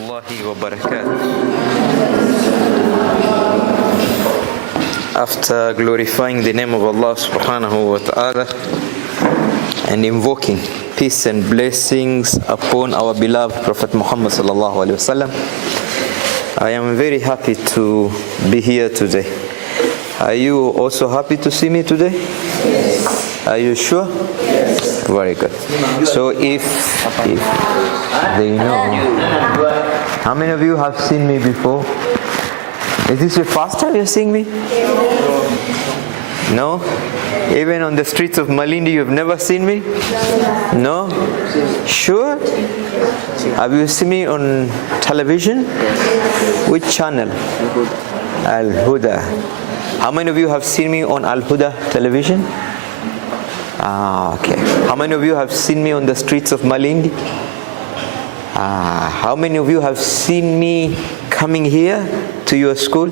Warahmatullahi wabarakatuh. After glorifying the name of Allah subhanahu wa ta'ala and invoking peace and blessings upon our beloved Prophet Muhammad sallallahu alaihi wasallam, I am very happy to be here today. Are you also happy to see me today? Yes. Are you sure? Yes. Very good. So if they know, how many of you have seen me before? Is this your first time you're seeing me? No? Even on the streets of Malindi you've never seen me? No? Sure? Have you seen me on television? Which channel? Al-Huda. How many of you have seen me on Al-Huda television? Okay. How many of you have seen me on the streets of Malindi? How many of you have seen me coming here to your school?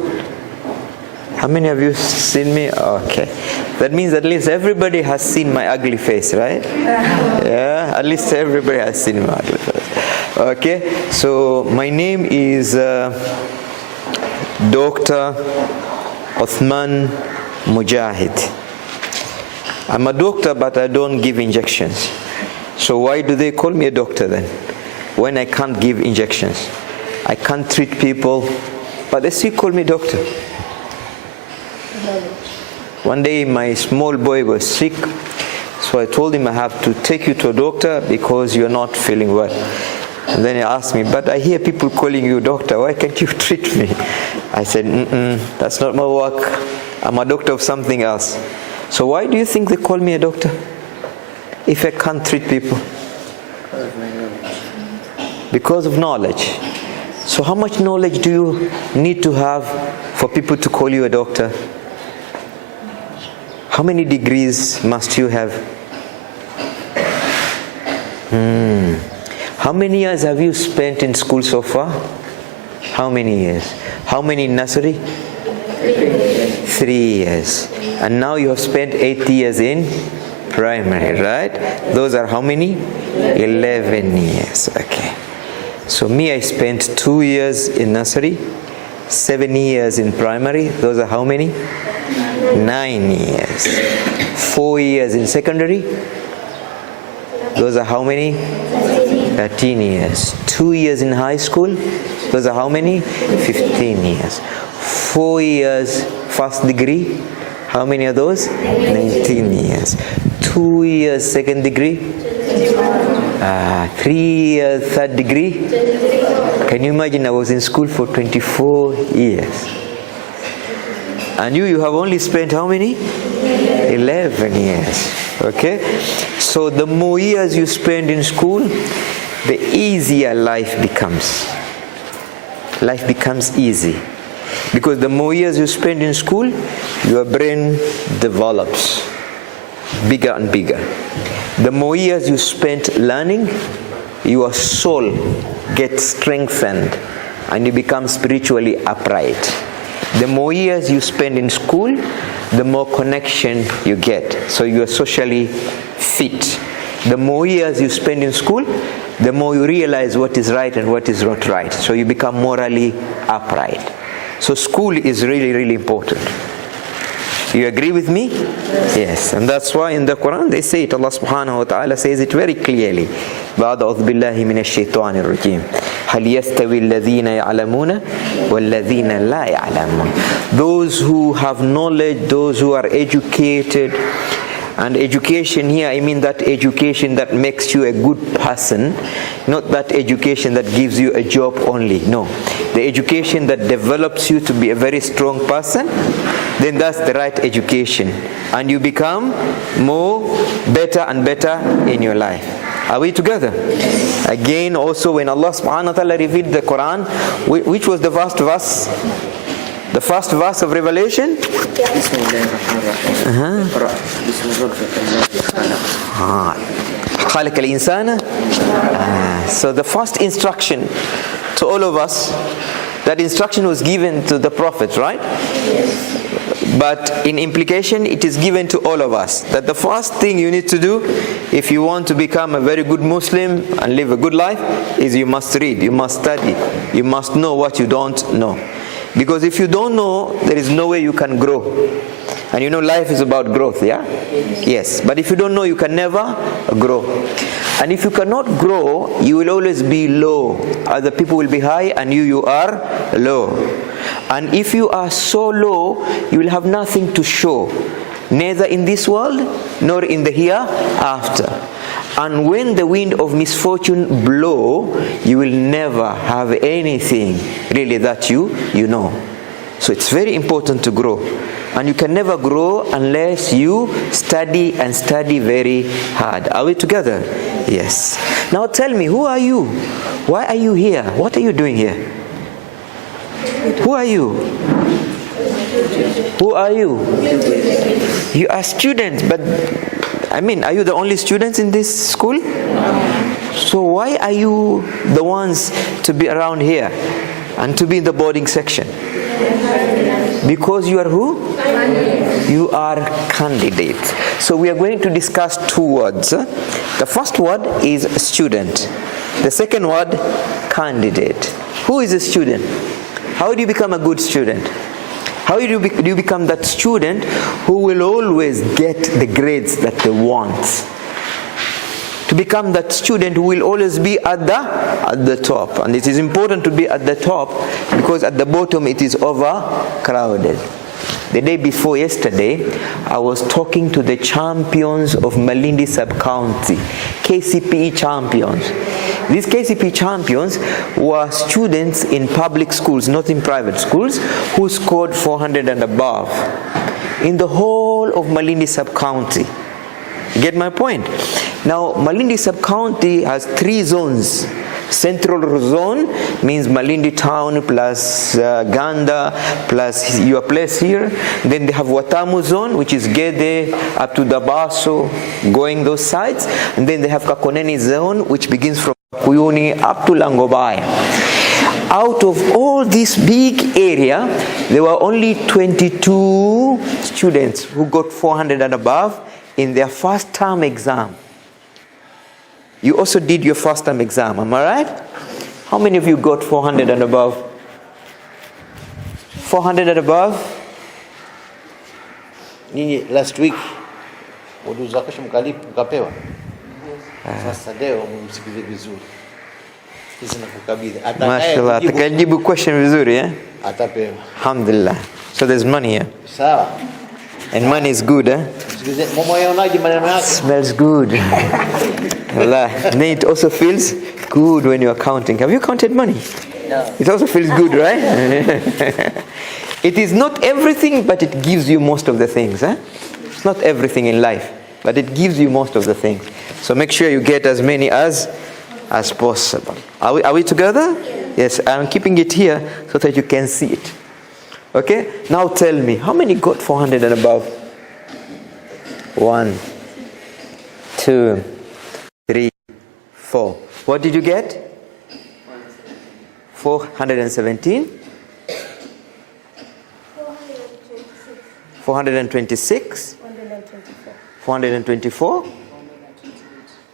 How many of you seen me? Okay. That means at least everybody has seen my ugly face, right? Yeah, at least everybody has seen my ugly face. Okay, so my name is Dr. Athman Mujaheed. I'm a doctor, but I don't give injections. So why do they call me a doctor then, when I can't give injections? I can't treat people, but they still call me doctor. One day my small boy was sick, so I told him I have to take you to a doctor because you're not feeling well. And then he asked me, but I hear people calling you doctor, why can't you treat me? I said, that's not my work. I'm a doctor of something else. So why do you think they call me a doctor if I can't treat people? Because of knowledge. So how much knowledge do you need to have for people to call you a doctor? How many degrees must you have? How many years have you spent in school so far? How many years? How many in nursery? 3 years. And now you have spent 8 years in primary, right? Those are how many? 11 years. Okay. So me, I spent 2 years in nursery, 7 years in primary. Those are how many? 9 years. 4 years in secondary. Those are how many? 13 years. 2 years in high school. Those are how many? 15 years. 4 years first degree. How many are those? 19 years. 2 years second degree. 3 years third degree. Can you imagine? I was in school for 24 years. And you have only spent how many? 11 years. Okay? So the more years you spend in school, the easier life becomes. Life becomes easy. Because the more years you spend in school, your brain develops bigger and bigger. The more years you spend learning, your soul gets strengthened and you become spiritually upright. The more years you spend in school, the more connection you get. So you are socially fit. The more years you spend in school, the more you realize what is right and what is not right. So you become morally upright. So school is really, really important. You agree with me? Yes. And that's why in the Quran they say it. Allah subhanahu wa ta'ala says it very clearly. بَعْدَ أَعُوذُ بِاللَّهِ مِنَ الشَّيْطَانِ الرَّجِيمِ هَلْ يَسْتَوِي الَّذِينَ يَعْلَمُونَ وَالَّذِينَ لَا يَعْلَمُونَ. Those who have knowledge, those who are educated. And education here, I mean that education that makes you a good person, not that education that gives you a job only. No. The education that develops you to be a very strong person, then that's the right education. And you become better and better in your life. Are we together? Again, also when Allah subhanahu wa ta'ala revealed the Quran, which was the first verse? The first verse of Revelation? خَلَقَ الْإِنسَانَ. So the first instruction to all of us, that instruction was given to the Prophet, right? But in implication, it is given to all of us that the first thing you need to do if you want to become a very good Muslim and live a good life is you must read, you must study, you must know what you don't know. Because if you don't know, there is no way you can grow. And you know life is about growth, yeah? Yes. But if you don't know, you can never grow. And if you cannot grow, you will always be low. Other people will be high and you are low. And if you are so low, you will have nothing to show, neither in this world nor in the hereafter. And when the wind of misfortune blow, you will never have anything really that you know. So it's very important to grow. And you can never grow unless you study and study very hard. Are we together? Yes. Now tell me, who are you? Why are you here? What are you doing here? Who are you? Who are you? You are students, but I mean, are you the only students in this school? So why are you the ones to be around here and to be in the boarding section? Because you are who? You are candidates. So we are going to discuss two words. The first word is student. The second word, candidate. Who is a student? How do you become a good student? How do you become that student who will always get the grades that they want? To become that student who will always be at the top. And it is important to be at the top because at the bottom it is overcrowded. The day before yesterday, I was talking to the champions of Malindi sub-county, Kcpe champions. These Kcpe champions were students in public schools, not in private schools, who scored 400 and above in the whole of Malindi sub-county. Get my point? Now, Malindi sub-county has 3 zones. Central zone means Malindi town plus Ganda plus your place here. Then they have Watamu zone, which is Gede up to Dabaso, going those sides. And then they have Kakoneni zone, which begins from Kuyuni up to Langobai. Out of all this big area, there were only 22 students who got 400 and above in their first term exam. You also did your first term exam, am I right? How many of you got 400 and above? 400 and above? Nini last week uliuza kesho mkapewa. Sasa leo mumsikize vizuri. Hizi nakukabidhi. Mashallah, atakayejibu question vizuri eh? Atapewa. Alhamdulillah. So there's money here. Sawa. And money is good, eh? Smells good. Allah. And then it also feels good when you are counting. Have you counted money? No. It also feels good, right? It is not everything, but it gives you most of the things. Eh? It's not everything in life, but it gives you most of the things. So make sure you get as many as possible. Are we together? Yes, I'm keeping it here so that you can see it. Okay? Now tell me, how many got 400 and above? 1, 2, 3, 4. What did you get? 417? 426? 424?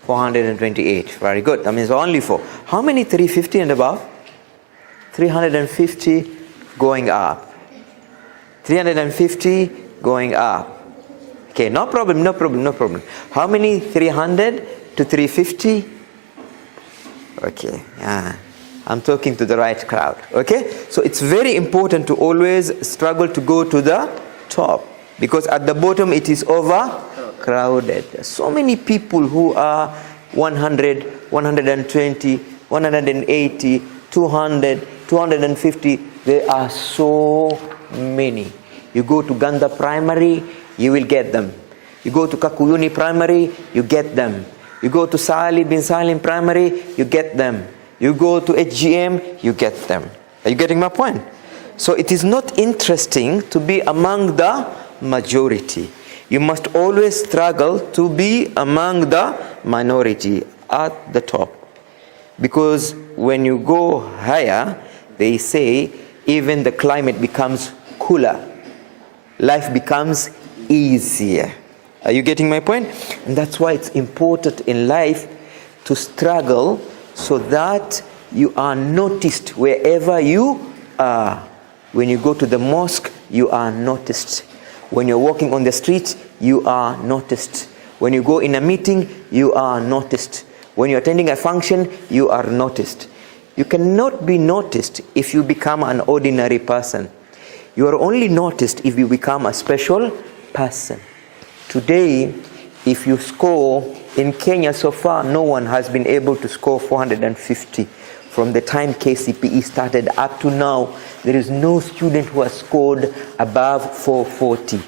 428. Very good. That means only 4. How many 350 and above? 350 going up. 350 going up. Okay, no problem. How many 300 to 350? Okay, I'm talking to the right crowd. Okay, so it's very important to always struggle to go to the top, because at the bottom it is overcrowded. There's so many people who are 100, 120, 180, 200, 250. There are so many. You go to Ganda Primary, you will get them. You go to Kakuyuni Primary, you get them. You go to Salih bin Salim Primary, you get them. You go to HGM, you get them. Are you getting my point? So it is not interesting to be among the majority. You must always struggle to be among the minority at the top. Because when you go higher, they say even the climate becomes cooler. life becomes easier. Are you getting my point? And that's why it's important in life to struggle so that you are noticed wherever you are. When you go to the mosque, you are noticed. When you're walking on the street, you are noticed. When you go in a meeting, you are noticed. When you're attending a function, you are noticed. You cannot be noticed if you become an ordinary person. You are only noticed if you become a special person. Today, if you score, in Kenya so far, no one has been able to score 450. From the time Kcpe started up to now, there is no student who has scored above 440.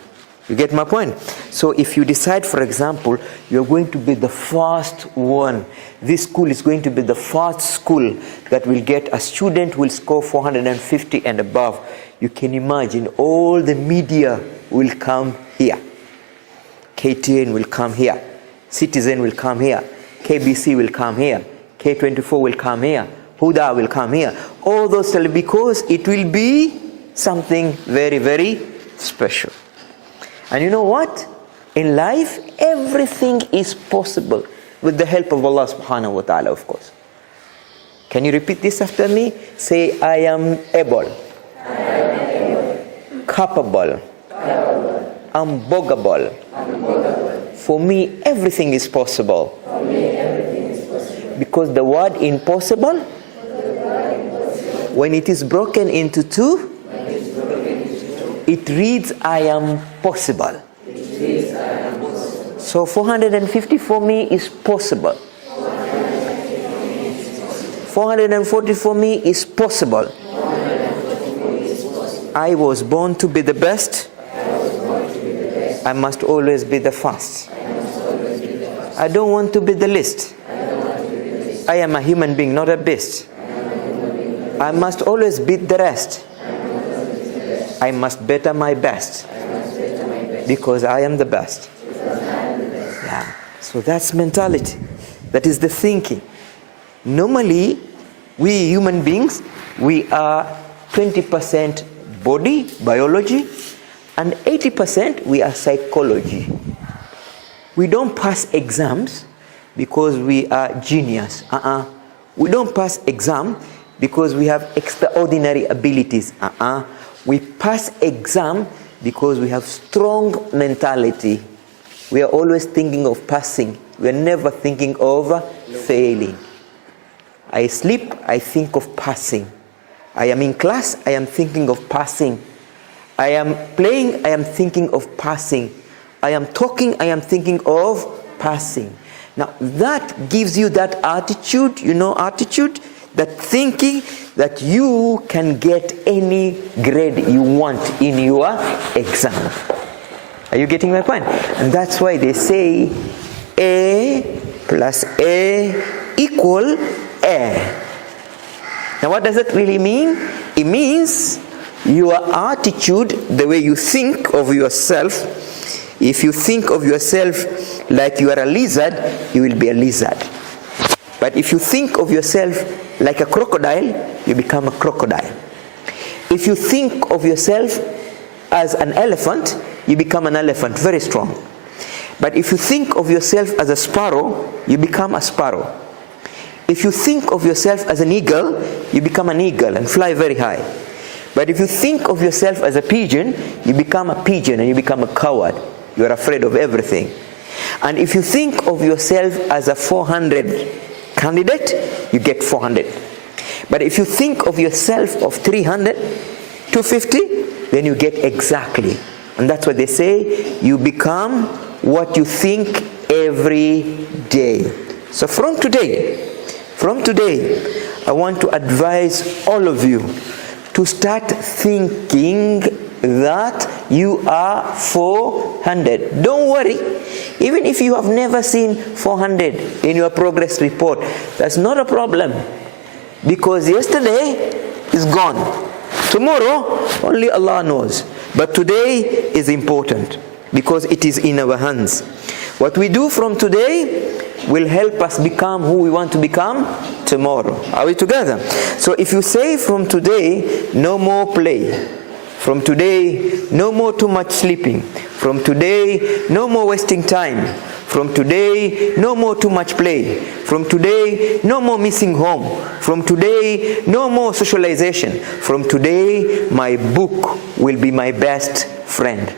You get my point? So if you decide, for example, you're going to be the first one, this school is going to be the first school that will get a student who will score 450 and above. You can imagine all the media will come here. KTN will come here. Citizen will come here. KBC will come here. K24 will come here. Huda will come here. All those, because it will be something very, very special. And you know what? In life, everything is possible with the help of Allah subhanahu wa ta'ala, of course. Can you repeat this after me? Say, I am able, capable, unbogable. For me, everything is possible. Because the word impossible, when it is broken into two, it reads, I am possible. So 450 for me is possible. 440 for me is possible. I was born to be the best. I must always be the first. I don't want to be the least. I am a human being, not a beast. I must always beat the rest. I must better my best. Because I am the best. Yeah. So that's mentality. That is the thinking. Normally, we human beings, we are 20% body, biology, and 80% we are psychology. We don't pass exams because we are genius. We don't pass exam because we have extraordinary abilities. We pass exam because we have strong mentality. We are always thinking of passing. We are never thinking of failing. I sleep, I think of passing. I am in class, I am thinking of passing. I am playing, I am thinking of passing. I am talking, I am thinking of passing. Now that gives you that attitude, attitude, that thinking that you can get any grade you want in your exam. Are you getting my point? And that's why they say A plus A equal A. Now what does that really mean? It means your attitude, the way you think of yourself. If you think of yourself like you are a lizard, you will be a lizard. But if you think of yourself like a crocodile, you become a crocodile. If you think of yourself as an elephant, you become an elephant, very strong. But if you think of yourself as a sparrow, you become a sparrow. If you think of yourself as an eagle, you become an eagle and fly very high. But if you think of yourself as a pigeon, you become a pigeon and you become a coward. You are afraid of everything. And if you think of yourself as a 400 candidate, you get 400. But if you think of yourself of 300, 250, then you get exactly. And that's what they say, you become what you think every day. So from today, I want to advise all of you to start thinking that you are 400. Don't worry. Even if you have never seen 400 in your progress report, that's not a problem. Because yesterday is gone. Tomorrow, only Allah knows. But today is important because it is in our hands. What we do from today will help us become who we want to become tomorrow. Are we together? So if you say from today, no more play, From today, no more too much sleeping. From today, no more wasting time. From today, no more too much play. From today, no more missing home. From today, no more socialization. From today, my book will be my best friend.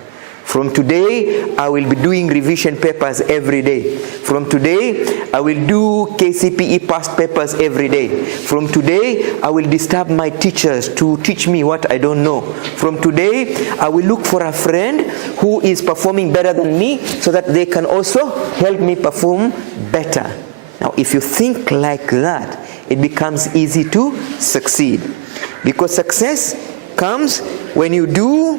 From today, I will be doing revision papers every day. From today, I will do Kcpe past papers every day. From today, I will disturb my teachers to teach me what I don't know. From today, I will look for a friend who is performing better than me so that they can also help me perform better. Now, if you think like that, it becomes easy to succeed. Because success comes when you do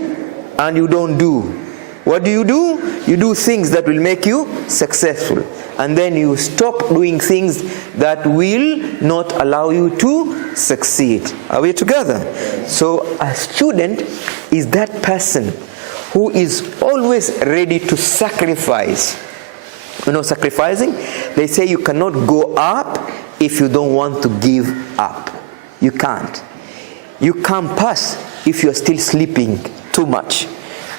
and you don't do. What do? You do things that will make you successful. And then you stop doing things that will not allow you to succeed. Are we together? So a student is that person who is always ready to sacrifice. You know, sacrificing? They say you cannot go up if you don't want to give up. You can't. You can't pass if you're still sleeping too much.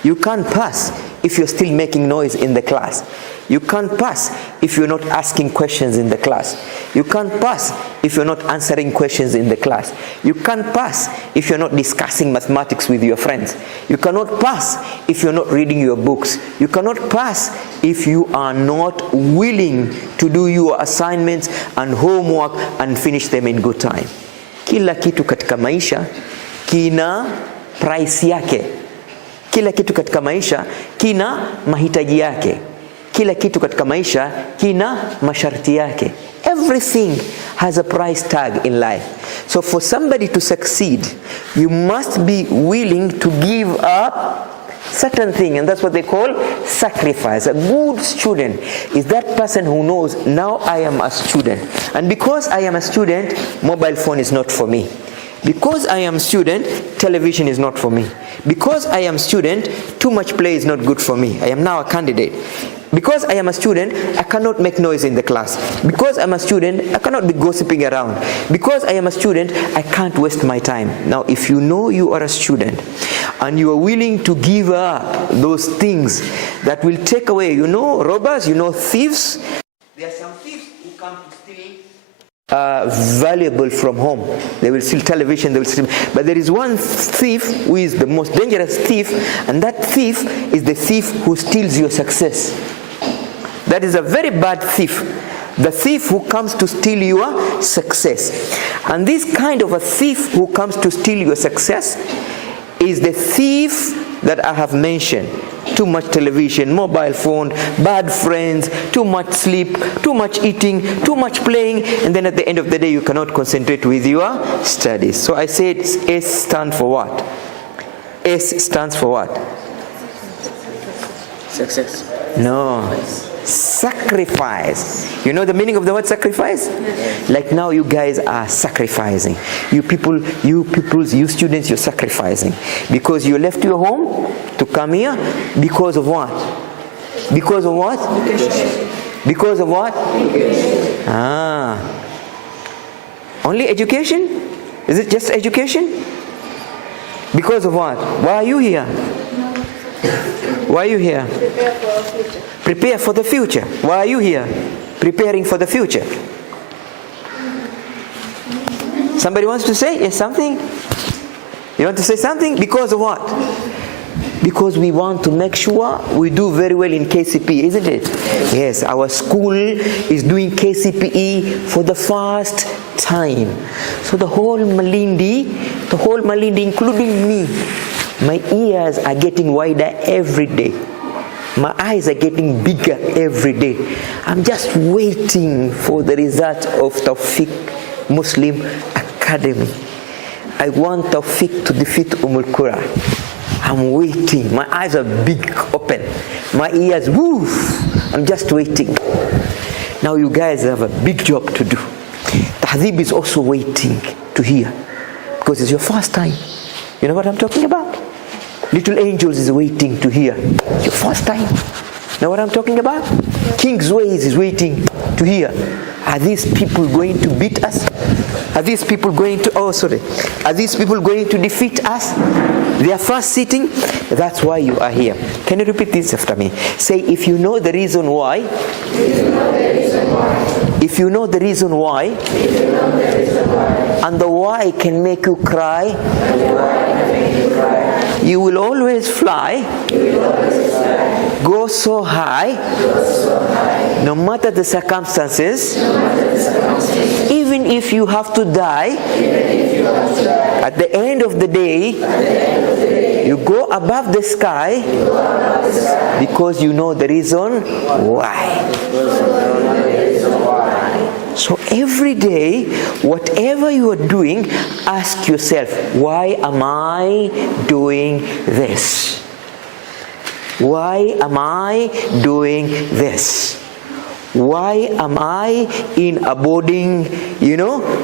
You can't pass if you're still making noise in the class. You can't pass if you're not asking questions in the class. You can't pass if you're not answering questions in the class. You can't pass if you're not discussing mathematics with your friends. You cannot pass if you're not reading your books. You cannot pass if you are not willing to do your assignments and homework and finish them in good time. Kila kitu katika maisha kina price yake. Kila kitu katika maisha kina mahitaji yake. Kila kitu katika maisha kina masharti yake. Everything has a price tag in life. So for somebody to succeed, you must be willing to give up certain thing, and that's what they call sacrifice. A good student is that person who knows, now I am a student, and because I am a student, mobile phone is not for me. Because I am student, television is not for me. Because I am student, too much play is not good for me. I am now a candidate. Because I am a student, I cannot make noise in the class. Because I'm a student, I cannot be gossiping around. Because I am a student, I can't waste my time. Now, if you know you are a student and you are willing to give up those things that will take away, you know, robbers, you know, thieves. There are some thieves who come to steal valuable from home. They will steal television, they will steal. But there is one thief who is the most dangerous thief, and that thief is the thief who steals your success. That is a very bad thief. The thief who comes to steal your success. And this kind of a thief who comes to steal your success is the thief that I have mentioned. Too much television, mobile phone, bad friends, too much sleep, too much eating, too much playing, and then at the end of the day you cannot concentrate with your studies. So I said S stands for what? S stands for what? Success. No. Sacrifice. You know the meaning of the word sacrifice? Like now you guys are sacrificing. You students, you're sacrificing. Because you left your home to come here because of what? Because of what? Because of what? Only education? Is it just education? Because of what? Why are you here? Why are you here? Prepare for the future. Why are you here? Preparing for the future. Somebody wants to say yes, something? You want to say something? Because of what? Because we want to make sure we do very well in Kcpe, isn't it? Yes, our school is doing Kcpe for the first time. So the whole Malindi, including me, my ears are getting wider every day. My eyes are getting bigger every day. I'm just waiting for the result of Tawfiq Muslim Academy. I want Tawfiq to defeat Qura. I'm waiting. My eyes are big open. My ears, woof. I'm just waiting. Now you guys have a big job to do. Tahdhib is also waiting to hear. Because it's your first time. You know what I'm talking about? Little Angels is waiting to hear. Your first time. Know what I'm talking about? King's Ways is waiting to hear. Are these people going to beat us? Are these people going to, are these people going to defeat us? They are first sitting. That's why you are here. Can you repeat this after me? Say, if you know the reason why, if you know the reason why, and the why can make you cry, you will always fly, go so high, no matter the circumstances, even if you have to die, at the end of the day, you go above the sky because you know the reason why. So every day, whatever you are doing, ask yourself, why am I doing this? Why am I doing this? Why am I in a boarding,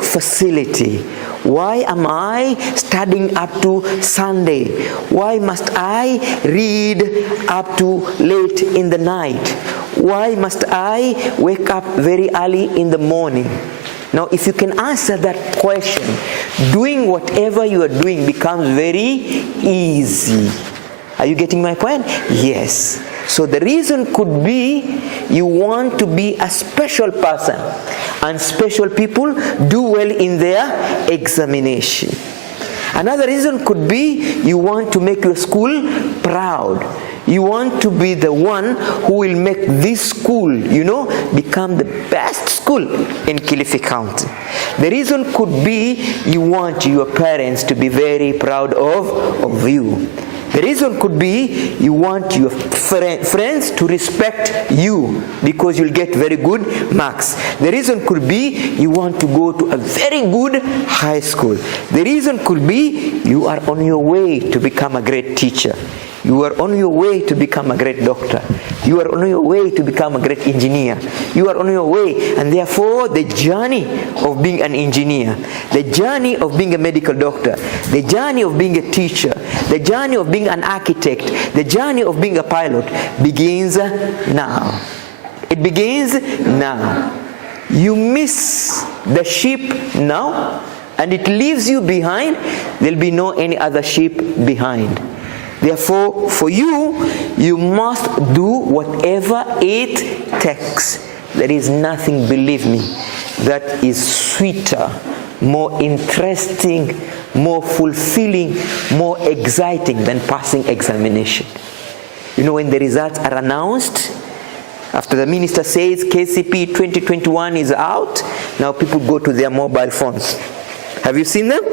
facility? Why am I studying up to Sunday? Why must I read up to late in the night? Why must I wake up very early in the morning? Now, if you can answer that question, doing whatever you are doing becomes very easy. Are you getting my point? Yes. So the reason could be you want to be a special person, and special people do well in their examination. Another reason could be you want to make your school proud. You want to be the one who will make this school, become the best school in Kcpe County. The reason could be you want your parents to be very proud of you. The reason could be you want your friends to respect you because you'll get very good marks. The reason could be you want to go to a very good high school. The reason could be you are on your way to become a great teacher. You are on your way to become a great doctor. You are on your way to become a great engineer. You are on your way, and therefore the journey of being an engineer, the journey of being a medical doctor, the journey of being a teacher, the journey of being an architect, the journey of being a pilot begins now. It begins now. You miss the ship now, and it leaves you behind. There'll be no any other ship behind. Therefore, for you, you must do whatever it takes. There is nothing, believe me, that is sweeter, more interesting, more fulfilling, more exciting than passing examination. When the results are announced, after the minister says Kcpe 2021 is out, now people go to their mobile phones. Have you seen them?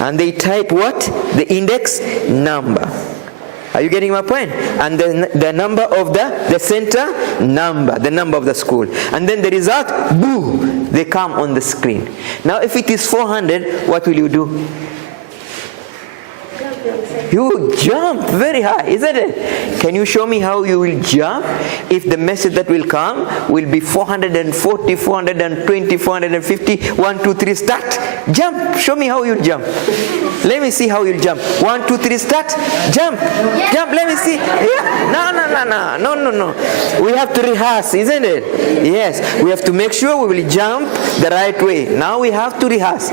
And they type what? The index number. Are you getting my point? And the number of the center number, the number of the school. And then the result, boo, they come on the screen. Now if it is 400, what will you do? You jump very high, isn't it? Can you show me how you will jump if the message that will come will be 440, 420, 450, 1, 2, 3, start? Jump. Show me how you'll jump. Let me see how you'll jump. 1, 2, 3, start. Jump. Jump. Let me see. Yeah. No. We have to rehearse, isn't it? Yes. We have to make sure we will jump the right way. Now we have to rehearse.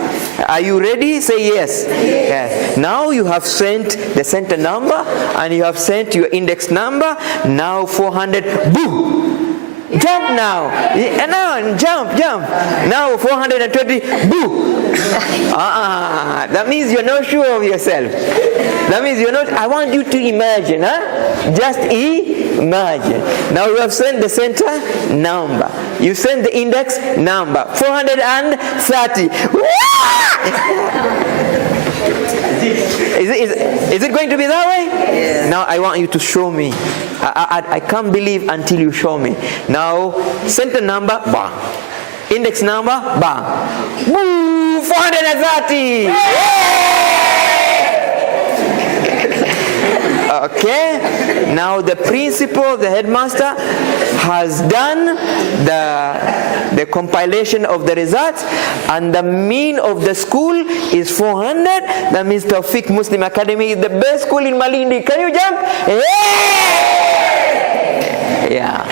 Are you ready? Say yes. Yes. Now you have sent the center number and you have sent your index number. Now 400. Boom. Jump now. Now jump. Now 420. Boo. That means you're not sure of yourself. That means you're not. I want you to imagine, Just imagine. Now you have sent the center number. You send the index number. 430. Is it going to be that way? Yes. Now I want you to show me. I can't believe until you show me. Now center number, bang. Index number, bang. Woo, 430. Okay. Now the principal, the headmaster, has done the compilation of the results, and the mean of the school is 400. That means Tawfiq Muslim Academy is the best school in Malindi. Can you jump? Yeah.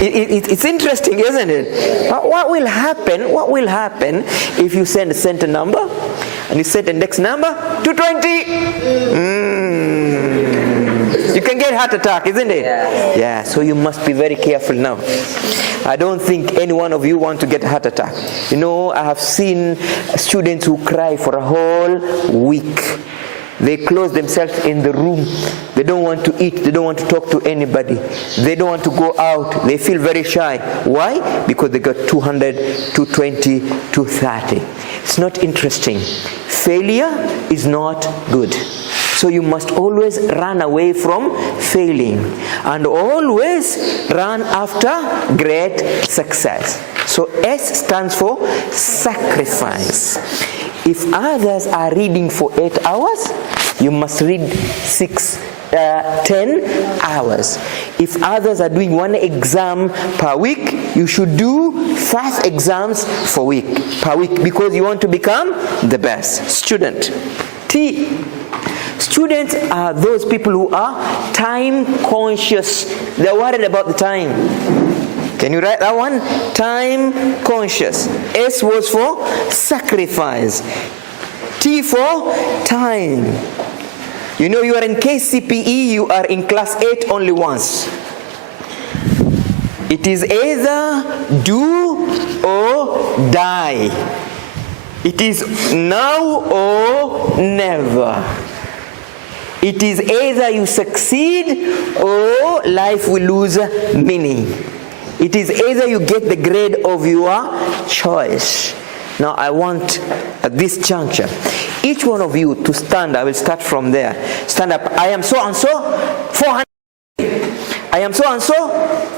It's interesting, isn't it? What will happen if you send a center number and you set the next number 220? You can get heart attack, isn't it? Yeah, so you must be very careful now. I don't think any one of you want to get a heart attack. You know, I have seen students who cry for a whole week. They close themselves in the room. They don't want to eat. They don't want to talk to anybody. They don't want to go out. They feel very shy. Why? Because they got 200, 220, 230. It's not interesting. Failure is not good. So you must always run away from failing and always run after great success. So S stands for sacrifice. If others are reading for 8 hours, you must read 10 hours. If others are doing 1 exam per week, you should do 5 exams per week, because you want to become the best student. T. Students are those people who are time conscious. They're worried about the time. Can you write that one? Time conscious. S was for sacrifice. T for time. You know, you are in Kcpe, you are in class 8 only once. It is either do or die. It is now or never. It is either you succeed or life will lose meaning. It is either you get the grade of your choice. Now I want, at this juncture, each one of you to stand. I will start from there. Stand up. I am so and so, 400. I am so and so,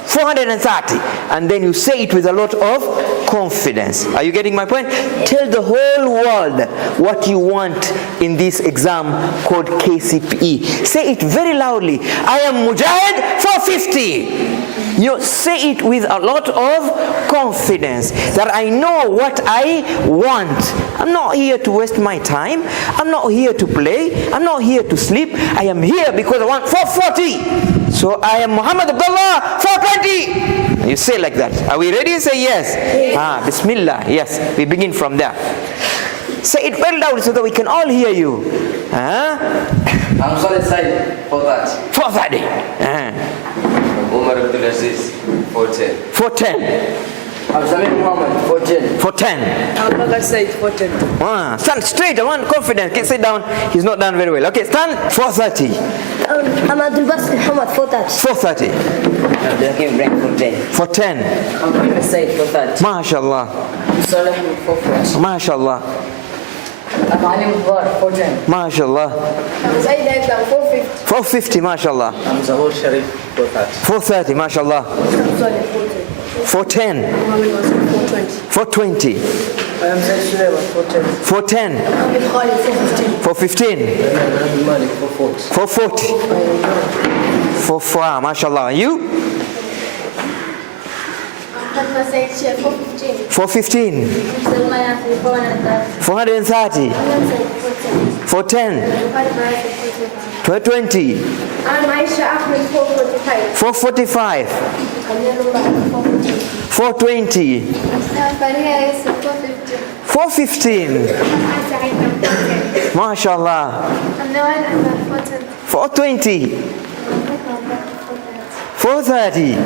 430. And then you say it with a lot of confidence. Are you getting my point? Tell the whole world what you want in this exam called Kcpe. Say it very loudly. I am Mujaheed 450. You know, say it with a lot of confidence that I know what I want. I'm not here to waste my time. I'm not here to play. I'm not here to sleep. I am here because I want 440. So I am Muhammad Abdullah 420. You say like that. Are we ready? Say yes. Bismillah. Yes. We begin from there. Say it very loud so that we can all hear you. I'm solid side 430. 430. Umar Abdul Aziz 410. 410. Abdul Muhammad 410. 410. Abdul Said 410. Stand straight. I want confidence. Can sit down. He's not done very well. Okay, stand. 430. I'm Abdul Basir Muhammad 430. 430. Abdul Hakim Rank 410. 410. Abdul Said 430. MashaAllah. Salih 440. MashaAllah. Ali Mubarak 410. MashaAllah. Zaid Islam 450. 450. MashaAllah. Zahur Sharif 430. 430. MashaAllah. 410. 420. I am Zaid Sulaiman 410. 410. Abdul Khalid 415. 415. Abdul Malik 440. 440. 44. MashaAllah. You? Athman Said 415. 415. 430. 410. 420. I'm Aisha Ahmed 445. 445. 420. Faria Yusuf 415. 415. MashaAllah. I'm Nawal Ahmed 410. 420. 430.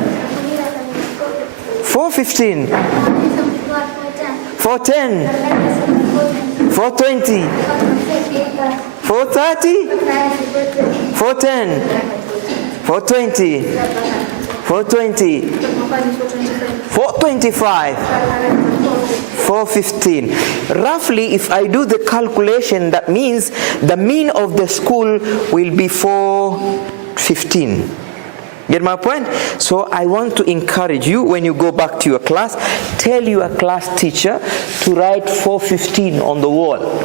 415. 410. 420. 430. 410. 420. 420. 425. 415. Roughly, if I do the calculation, that means the mean of the school will be 415. Get my point? So I want to encourage you, when you go back to your class, tell your class teacher to write 415 on the wall.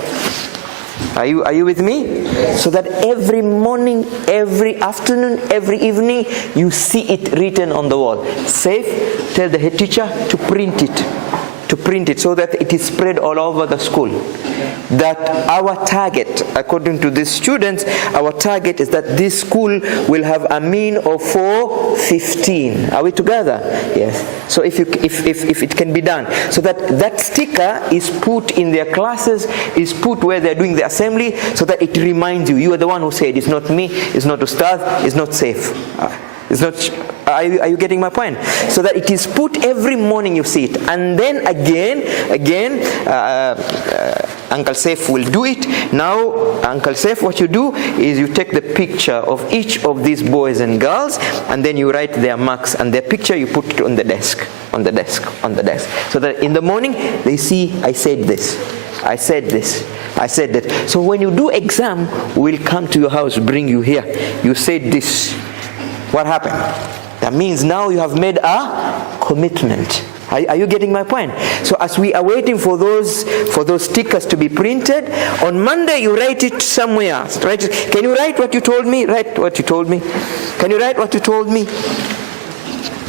Are you with me? So that every morning, every afternoon, every evening, you see it written on the wall. Safe? Tell the head teacher to print it. To print it so that it is spread all over the school. That our target, according to these students, our target is that this school will have a mean of 415. Are we together? Yes. So if it can be done, so that sticker is put in their classes, is put where they're doing the assembly, so that it reminds you, you are the one who said, it's not me, it's not Ustad, it's not safe. It's not. Are you getting my point? So that it is put every morning, you see it, and then again, Uncle Saif will do it. Now, Uncle Saif, what you do is you take the picture of each of these boys and girls, and then you write their marks and their picture. You put it on the desk, so that in the morning they see, I said this, I said this, I said that. So when you do exam, we'll come to your house, bring you here. You said this. What happened? That means now you have made a commitment. Are you getting my point? So as we are waiting for those stickers to be printed, on Monday you write it somewhere. Write it. Can you write what you told me? Write what you told me. Can you write what you told me?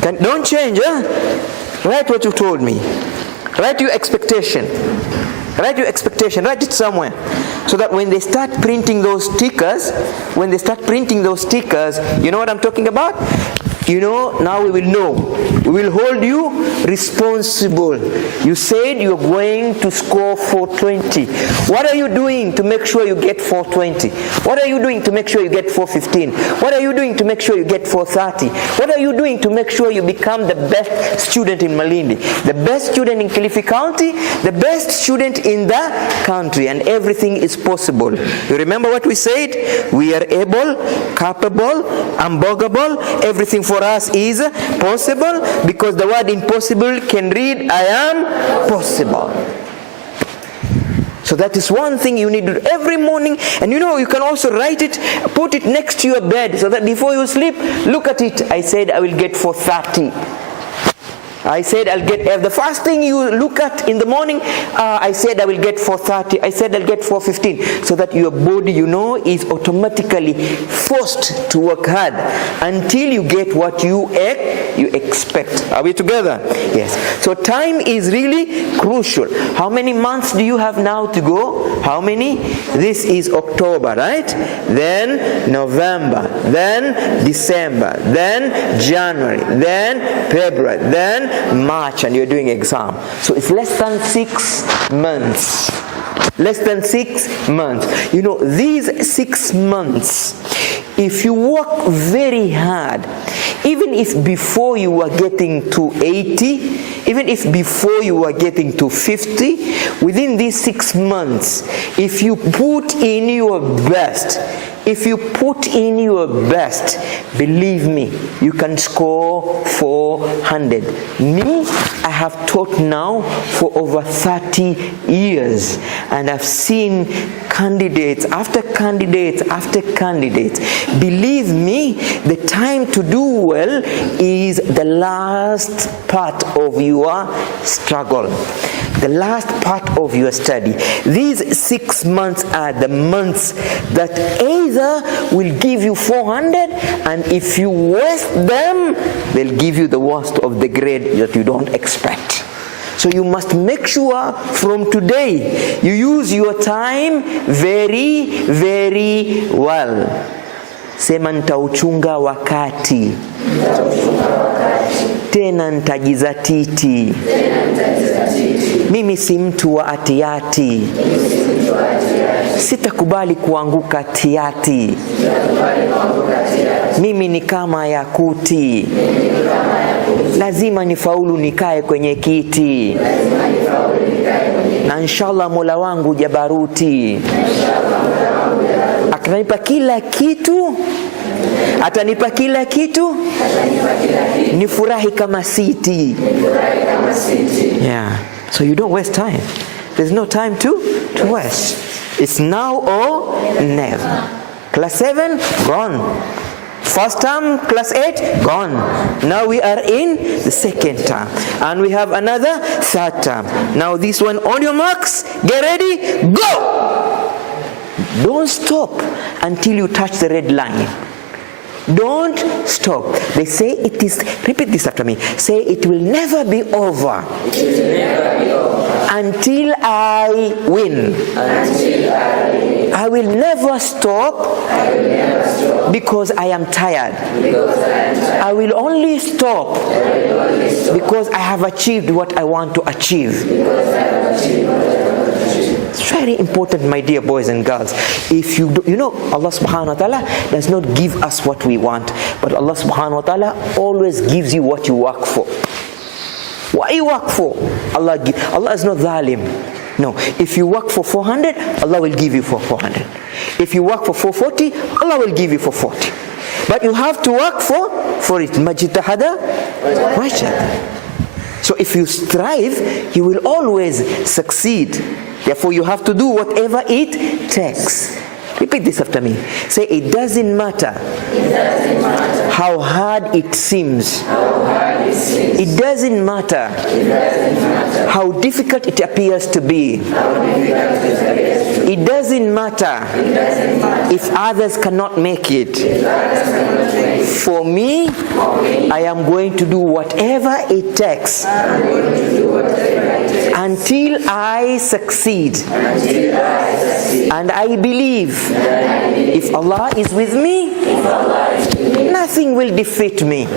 Don't change, huh? Write what you told me. Write your expectation. Write your expectation. Write it somewhere, so that when they start printing those stickers, you know what I'm talking about? You know, now we will know. We will hold you responsible. You said you're going to score 420. What are you doing to make sure you get 420? What are you doing to make sure you get 415? What are you doing to make sure you get 430? What are you doing to make sure you become the best student in Malindi, the best student in Kilifi County, the best student in the country? And everything is possible. You remember what we said? We are able, capable, unbogable. Everything for us is possible, because the word impossible can read, I am possible. So that is one thing you need to do every morning. And you know, you can also write it, put it next to your bed, so that before you sleep, look at it. I said I will get 430. I said I'll get, the first thing you look at in the morning, I said I will get 430, I said I'll get 415, so that your body, you know, is automatically forced to work hard until you get what you expect. Are we together? Yes. So time is really crucial. How many months do you have now to go? How many? This is October, right? Then November, then December, then January, then February, then March, and you're doing exam. So it's less than 6 months. Less than 6 months. You know, these 6 months, if you work very hard, even if before you were getting to 80, even if before you were getting to 50, within these 6 months, if you put in your best, believe me, you can score 400. Me, I have taught now for over 30 years, and I've seen candidates after candidates after candidates. Believe me, the time to do well is the last part of your struggle, the last part of your study. These 6 months are the months that either will give you 400, and if you waste them, they'll give you the worst of the grade that you don't expect. So you must make sure from today you use your time very, very well. Sema nitauchunga wakati, tena nitajizatiti. Mimi si mtu wa atiati, sitakubali kuanguka tiati. Mimi ni kama yakuti, lazima nifaulu nikae kwenye kiti, na inshallah Mola wangu jabaruti atanipa kila kitu, atanipa kila kitu, nifurahi kama siti. Yeah. So you don't waste time. There's no time to waste. It's now or never. Class 7, gone. First term, class 8, gone. Now we are in the second term, and we have another third term. Now this one, on your marks, get ready, go! Don't stop until you touch the red line. Don't stop. They say it is, repeat this after me. Say it will never be over. It will never be over. Until I win. Until I win. I will never stop. I will never stop. Because I am tired. Because I am tired. I will only stop. Because I have achieved what I want to achieve. Because I have achieved what I want to achieve. It's very important, my dear boys and girls. If you do, you know, Allah subhanahu wa ta'ala does not give us what we want, but Allah subhanahu wa ta'ala always gives you what you work for. What you work for, Allah is not zalim. No, if you work for 400, Allah will give you for 400. If you work for 440, Allah will give you for 40. But you have to work for it. Majtahada wajada. So if you strive, you will always succeed. Therefore, you have to do whatever it takes. Repeat this after me. Say, it doesn't matter, how hard it seems. It doesn't matter, how difficult it appears to be. It doesn't matter if others cannot make it. For me, I am going to do whatever it takes until I succeed. And I believe if Allah is with me, nothing will defeat me.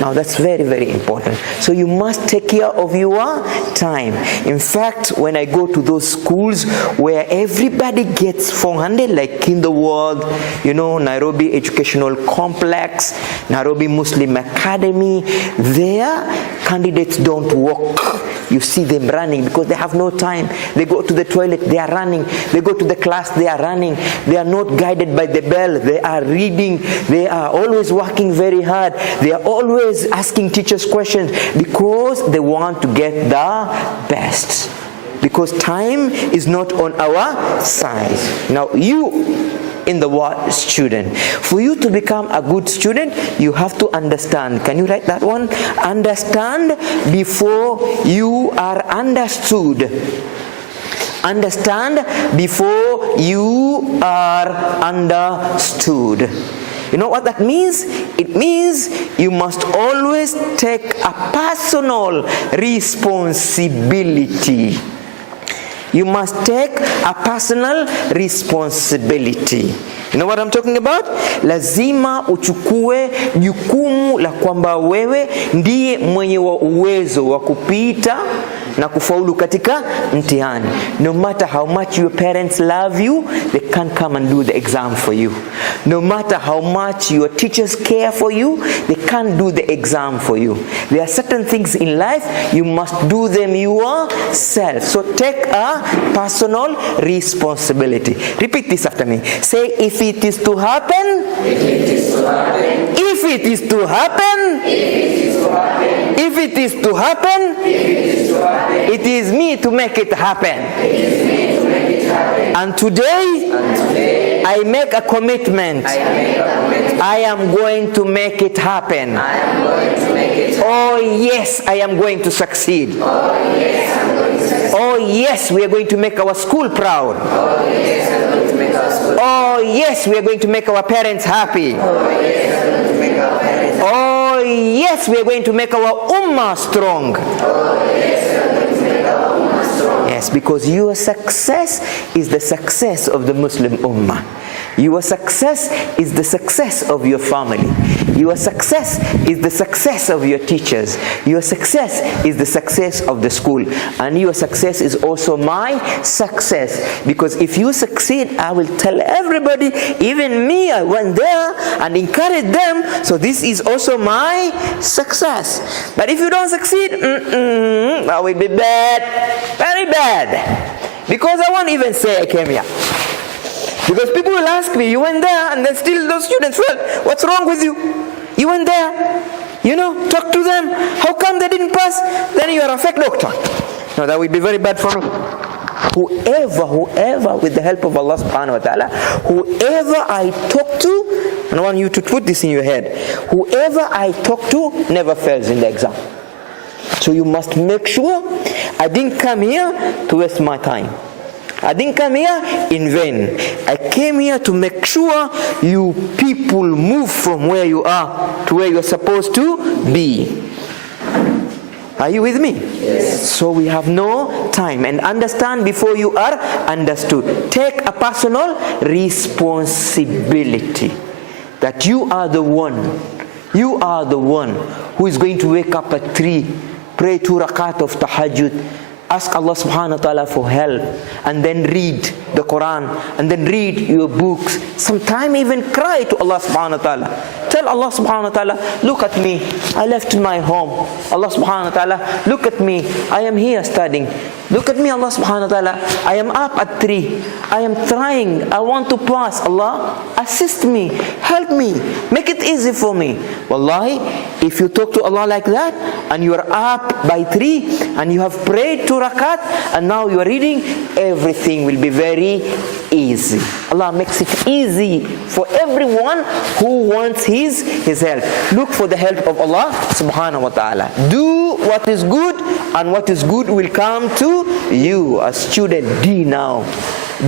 Now that's very, very important. So you must take care of your time. In fact, when I go to those schools where everybody gets 400, like in the world, you know, Nairobi Educational Complex, Nairobi Muslim Academy, there candidates don't walk. You see them running because they have no time. They go to the toilet, they are running. They go to the class, they are running. They are not guided by the bell. They are reading. They are always working very hard. They are always asking teachers questions because they want to get the best. Because time is not on our side. Now you, in the word student, for you to become a good student, you have to understand. Can you write that one? Understand before you are understood. Understand before you are understood. You know what that means? It means you must always take a personal responsibility. You must take a personal responsibility. You know what I'm talking about? Lazima uchukue jukumu la kwamba wewe ndiye mwenye uwezo wa kupita na kufaulu katika mtihani. No matter how much your parents love you, they can't come and do the exam for you. No matter how much your teachers care for you, they can't do the exam for you. There are certain things in life, you must do them yourself. So take a personal responsibility. Repeat this after me. Say, if it is to happen, if it is to happen, if it is to happen, if it is to happen, it is me to make it happen. And today, I make a commitment. I am going to make it happen. Oh yes, I am going to succeed. Oh yes, we are going to make our school proud. Oh yes, we are going to make our parents happy. Oh yes, we are going to make our ummah strong. Yes, because your success is the success of the Muslim ummah. Your success is the success of your family. Your success is the success of your teachers. Your success is the success of the school. And your success is also my success. Because if you succeed, I will tell everybody, even me, I went there and encouraged them. So this is also my success. But if you don't succeed, that will be bad, very bad. Because I won't even say I came here. Because people will ask me, you went there, and then still those students, well, what's wrong with you? You went there, you know, talk to them. How come they didn't pass? Then you are a fake doctor. No, that would be very bad for me. Whoever, with the help of Allah subhanahu wa ta'ala, whoever I talk to, and I want you to put this in your head, whoever I talk to never fails in the exam. So you must make sure I didn't come here to waste my time. I didn't come here in vain. I came here to make sure you people move from where you are to where you're supposed to be. Are you with me? Yes. So we have no time. And understand before you are understood. Take a personal responsibility that you are the one. You are the one who is going to wake up at 3, pray 2 rakat of tahajjud, ask Allah subhanahu wa ta'ala for help, and then read the Quran, and then read your books. Sometime even cry to Allah subhanahu wa ta'ala. Tell Allah subhanahu wa ta'ala, look at me, I left my home. Allah subhanahu wa ta'ala, look at me, I am here studying. Look at me, Allah subhanahu wa ta'ala, I am up at 3. I am trying, I want to pass. Allah, assist me, help me, make it easy for me. Wallahi, if you talk to Allah like that, and you are up by 3, and you have prayed 2 rakat, and now you are reading, everything will be very easy. Allah makes it easy for everyone who wants his help. Look for the help of Allah subhanahu wa ta'ala. Do what is good, and what is good will come to you. A student D now.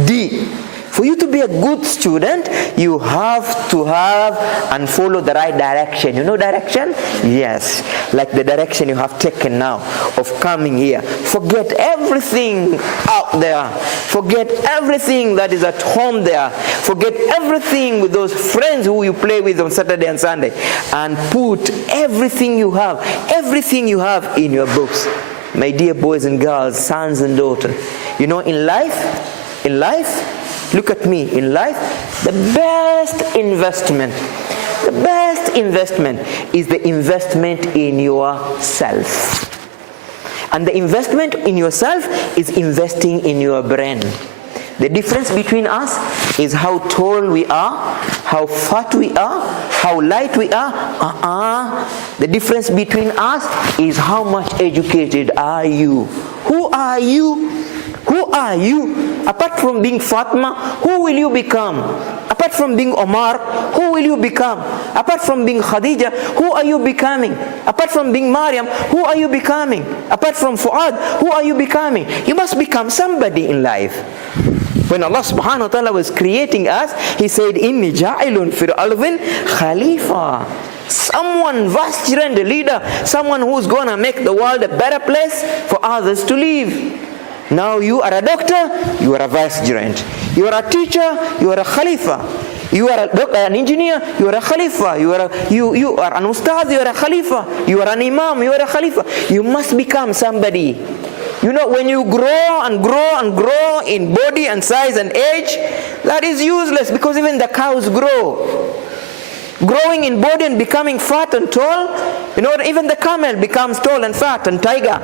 D. For you to be a good student, you have to have and follow the right direction. You know direction? Yes. Like the direction you have taken now of coming here. Forget everything out there. Forget everything that is at home there. Forget everything with those friends who you play with on Saturday and Sunday. And put everything you have in your books. My dear boys and girls, sons and daughters. You know, in life, look at me, in life, the best investment is the investment in yourself. And the investment in yourself is investing in your brain. The difference between us is how tall we are, how fat we are, how light we are. The difference between us is how much educated are you. Who are you? Who are you? Apart from being Fatma, who will you become? Apart from being Omar, who will you become? Apart from being Khadija, who are you becoming? Apart from being Maryam, who are you becoming? Apart from Fuad, who are you becoming? You must become somebody in life. When Allah subhanahu wa ta'ala was creating us, He said, Inni ja'ilun fil ardi khalifa. Someone vicegerent, a leader, someone who's gonna make the world a better place for others to live. Now you are a doctor, you are a vicegerent. You are a teacher, you are a khalifa. You are an engineer, you are a khalifa. You are an ustad, you are a khalifa. You are an imam, you are a khalifa. You must become somebody. You know, when you grow and grow and grow in body and size and age, that is useless, because even the cows grow. Growing in body and becoming fat and tall, you know, even the camel becomes tall and fat and tiger.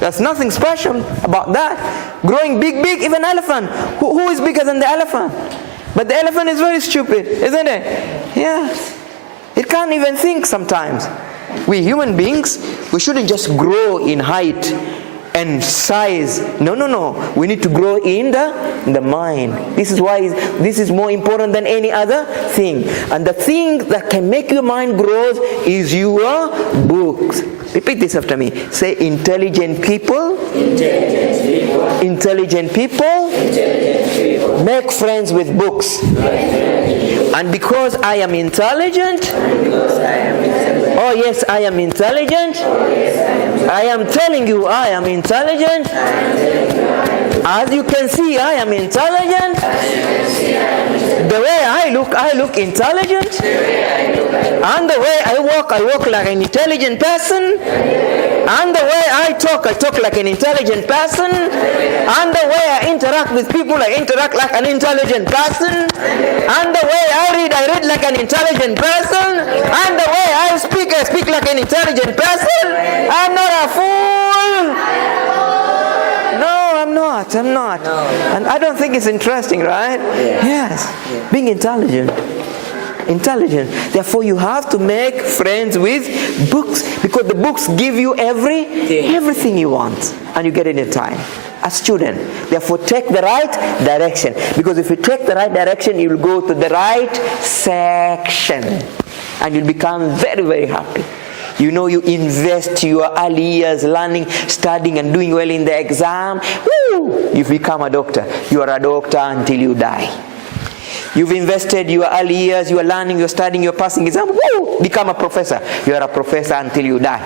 There's nothing special about that. Growing big, even elephant. Who is bigger than the elephant? But the elephant is very stupid, isn't it? Yeah. It can't even think sometimes. We human beings, we shouldn't just grow in height and size. No. We need to grow in the mind. This is why this is more important than any other thing. And the thing that can make your mind grow is your books. Repeat this after me. Say, intelligent people. Intelligent people. Make friends with books. And because I am intelligent. Oh yes, I am intelligent. I am telling you, I am intelligent. As you can see, I am intelligent. The way I look intelligent. And the way I walk like an intelligent person. And the way I talk like an intelligent person. And the way I interact with people, I interact like an intelligent person. And the way I read like an intelligent person. And the way I speak like an intelligent person. I'm not a fool. No, I'm not. No. And I don't think it's interesting, right? Yes. Being intelligent. Therefore, you have to make friends with books, because the books give you everything you want, and you get it in time. A student. Therefore, take the right direction, because if you take the right direction, you'll go to the right section, and you'll become very, very happy. You know, you invest your early years learning, studying, and doing well in the exam. Woo! You've become a doctor. You are a doctor until you die. You've invested your early years, you are learning, you're studying, you're passing exam. Woo! Become a professor. You are a professor until you die.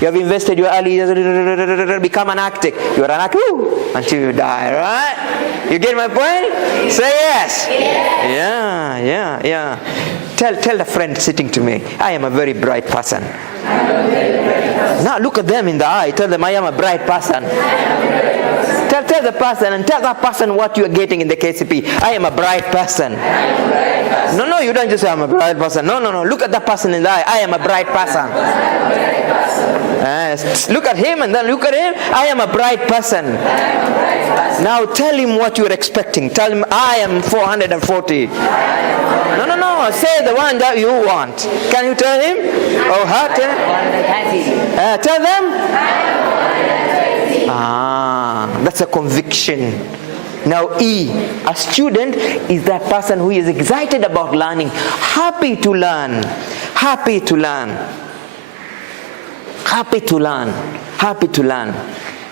You have invested your early years, become an architect. You are an architect until you die, right? You get my point? Say yes. Yeah. Tell the friend sitting to me, I am a very bright person. Now look at them in the eye. Tell them, I am a bright person. Tell the person, and tell that person what you are getting in the Kcpe. I am a bright person. No, you don't just say I'm a bright person. No. Look at that person in the eye. I am a bright person. Look at him and then look at him. I am a bright person. Now tell him what you are expecting. Tell him, I am 440. No. Say the one that you want. Can you tell him? Oh, how? Tell them. That's a conviction. Now E, a student is that person who is excited about learning, happy to learn.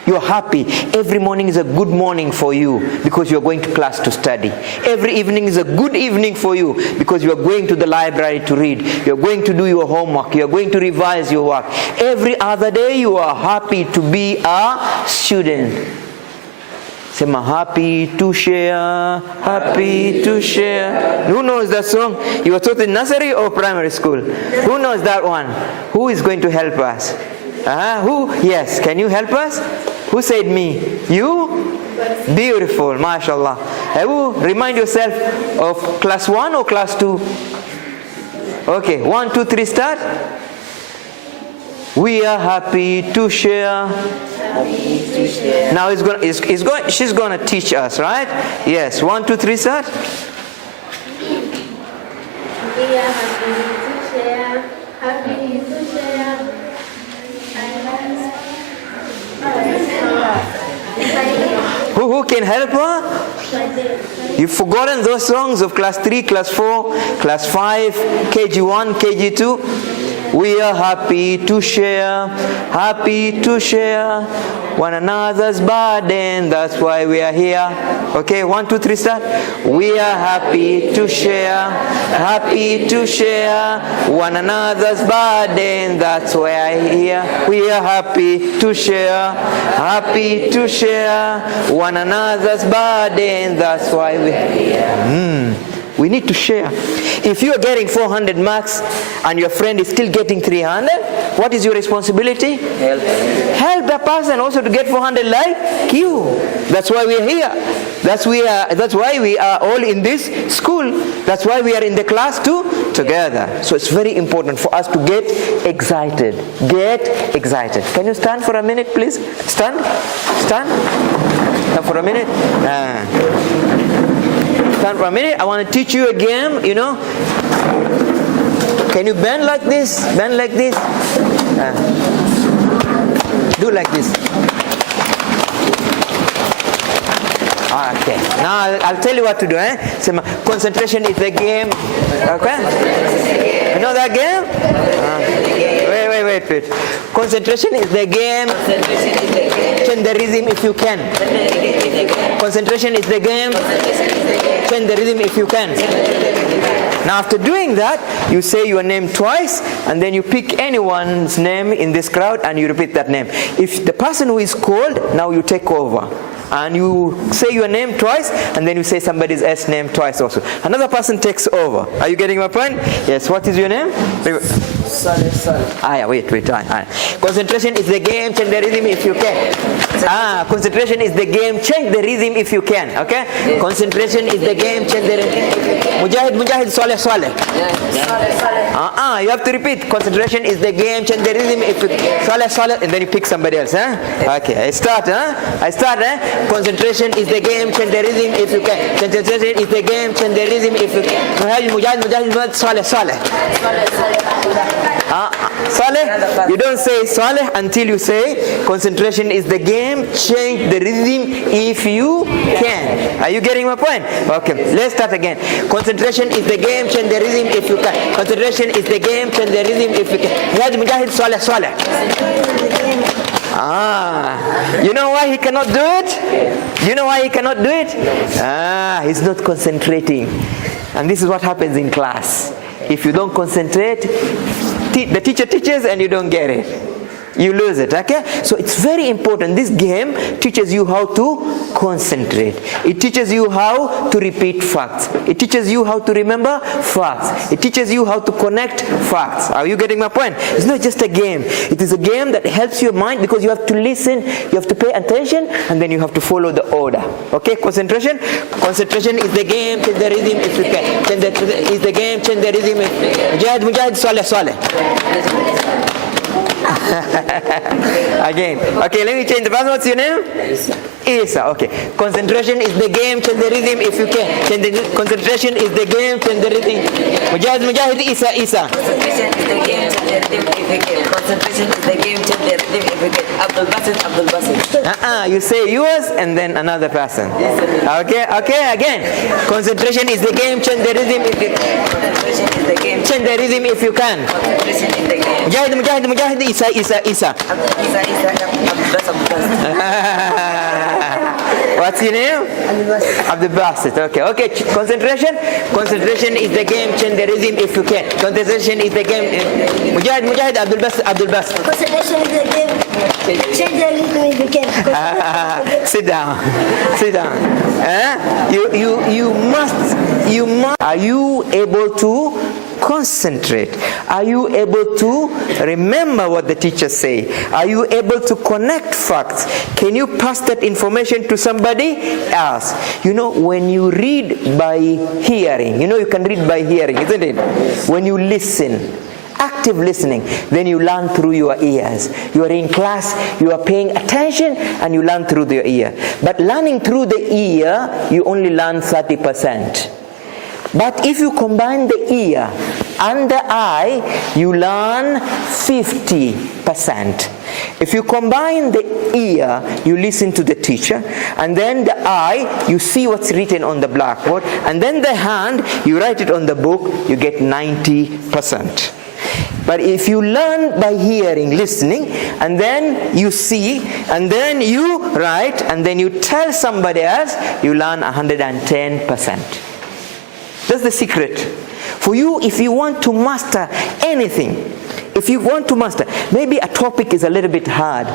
You're happy. Every morning is a good morning for you because you're going to class to study. Every evening is a good evening for you because you're going to the library to read. You're going to do your homework. You're going to revise your work. Every other day you are happy to be a student. Say, happy to share, happy to share. Who knows that song? You were taught in nursery or primary school? Who knows that one? Who is going to help us? Who? Yes. Can you help us? Who said me? You? Beautiful. MashaAllah. Remind yourself of class 1 or class 2? Okay. 1, 2, 3, start. We are happy to share. Now she's going to teach us, right? Yes. 1, 2, 3, start. We are happy to share. Happy to share. Who can help her? You've forgotten those songs of class 3, class 4, class 5, KG1, KG2. We are happy to share one another's burden. That's why we are here. Okay, 1, 2, 3, start. We are happy to share one another's burden. That's why I am here. We are happy to share one another's burden. That's why we are here. We need to share. If you are getting 400 marks and your friend is still getting 300, what is your responsibility? Help that person also to get 400 like you. That's why we are here. That's why we are all in this school. That's why we are in the class too together. So it's very important for us to get excited. Get excited. Can you stand for a minute, please? Stand. Stand for a minute. Stand for a minute. I want to teach you a game, Can you bend like this? Bend like this. Do like this. Okay. Now I'll tell you what to do. So concentration is the game. Okay? You know that game? Wait. Concentration is the game. Change the rhythm if you can. Concentration is the game. Change the rhythm if you can. Now after doing that, you say your name twice and then you pick anyone's name in this crowd and you repeat that name. If the person who is called, now you take over. And you say your name twice and then you say somebody else's name twice also. Another person takes over. Are you getting my point? Yes. What is your name? Sorry. Wait. Concentration is the game. Change the rhythm if you can. Concentration is the game. Change the rhythm if you can. Okay? Concentration is the game. Change the rhythm. Mujaheed, Saleh. You have to repeat. Concentration is the game. Change the rhythm if you Saleh, and then you pick somebody else. Okay. I start. Concentration is the game. Change the rhythm if you can. Concentration is the game. Change the rhythm if you can. Mujaheed, Saleh. Saleh, you don't say Saleh until you say concentration is the game, change the rhythm if you can. Are you getting my point? Okay, let's start again. Concentration is the game, change the rhythm if you can. Concentration is the game, change the rhythm if you can. Mujaheed, Saleh, Saleh. You know why he cannot do it? You know why he cannot do it? He's not concentrating. And this is what happens in class. If you don't concentrate, the teacher teaches and you don't get it. You lose it, okay? So it's very important. This game teaches you how to concentrate. It teaches you how to repeat facts. It teaches you how to remember facts. It teaches you how to connect facts. Are you getting my point? It's not just a game. It is a game that helps your mind because you have to listen, you have to pay attention, and then you have to follow the order. Okay, concentration? Concentration is the game, change the rhythm if you can. Is the game, change the rhythm. Mujaheed, Saleh, Saleh. Again. Okay, let me change the first. What's your name? Isa. Okay. Concentration is the game, change the rhythm if you can. Concentration is the game, change the rhythm. Mujaheed, Isa. Concentration is the game, change the rhythm if you can. Concentration is the game, change the rhythm if you can. Abdul Basit. You say yours and then another person. Okay, again. Concentration is the game, change the rhythm if you can. Concentration is the game, change the rhythm if you can. Concentration is the game. Mujaheed, Isa. What's your name? Abdul Basit. Okay. Concentration is the game, change the rhythm if you can. Concentration is the game. Mujaheed, Abdul Basit. Concentration is the game, change the rhythm if you can. Sit down. You must. Are you able to concentrate? Are you able to remember what the teachers say? Are you able to connect facts? Can you pass that information to somebody else? You know, when you read by hearing, you can read by hearing, isn't it? When you listen, active listening, then you learn through your ears. You are in class, you are paying attention, and you learn through your ear. But learning through the ear, you only learn 30%. But if you combine the ear and the eye, you learn 50%. If you combine the ear, you listen to the teacher, and then the eye, you see what's written on the blackboard, and then the hand, you write it on the book, you get 90%. But if you learn by hearing, listening, and then you see, and then you write, and then you tell somebody else, you learn 110%. That's the secret. For you, if you want to master anything, maybe a topic is a little bit hard,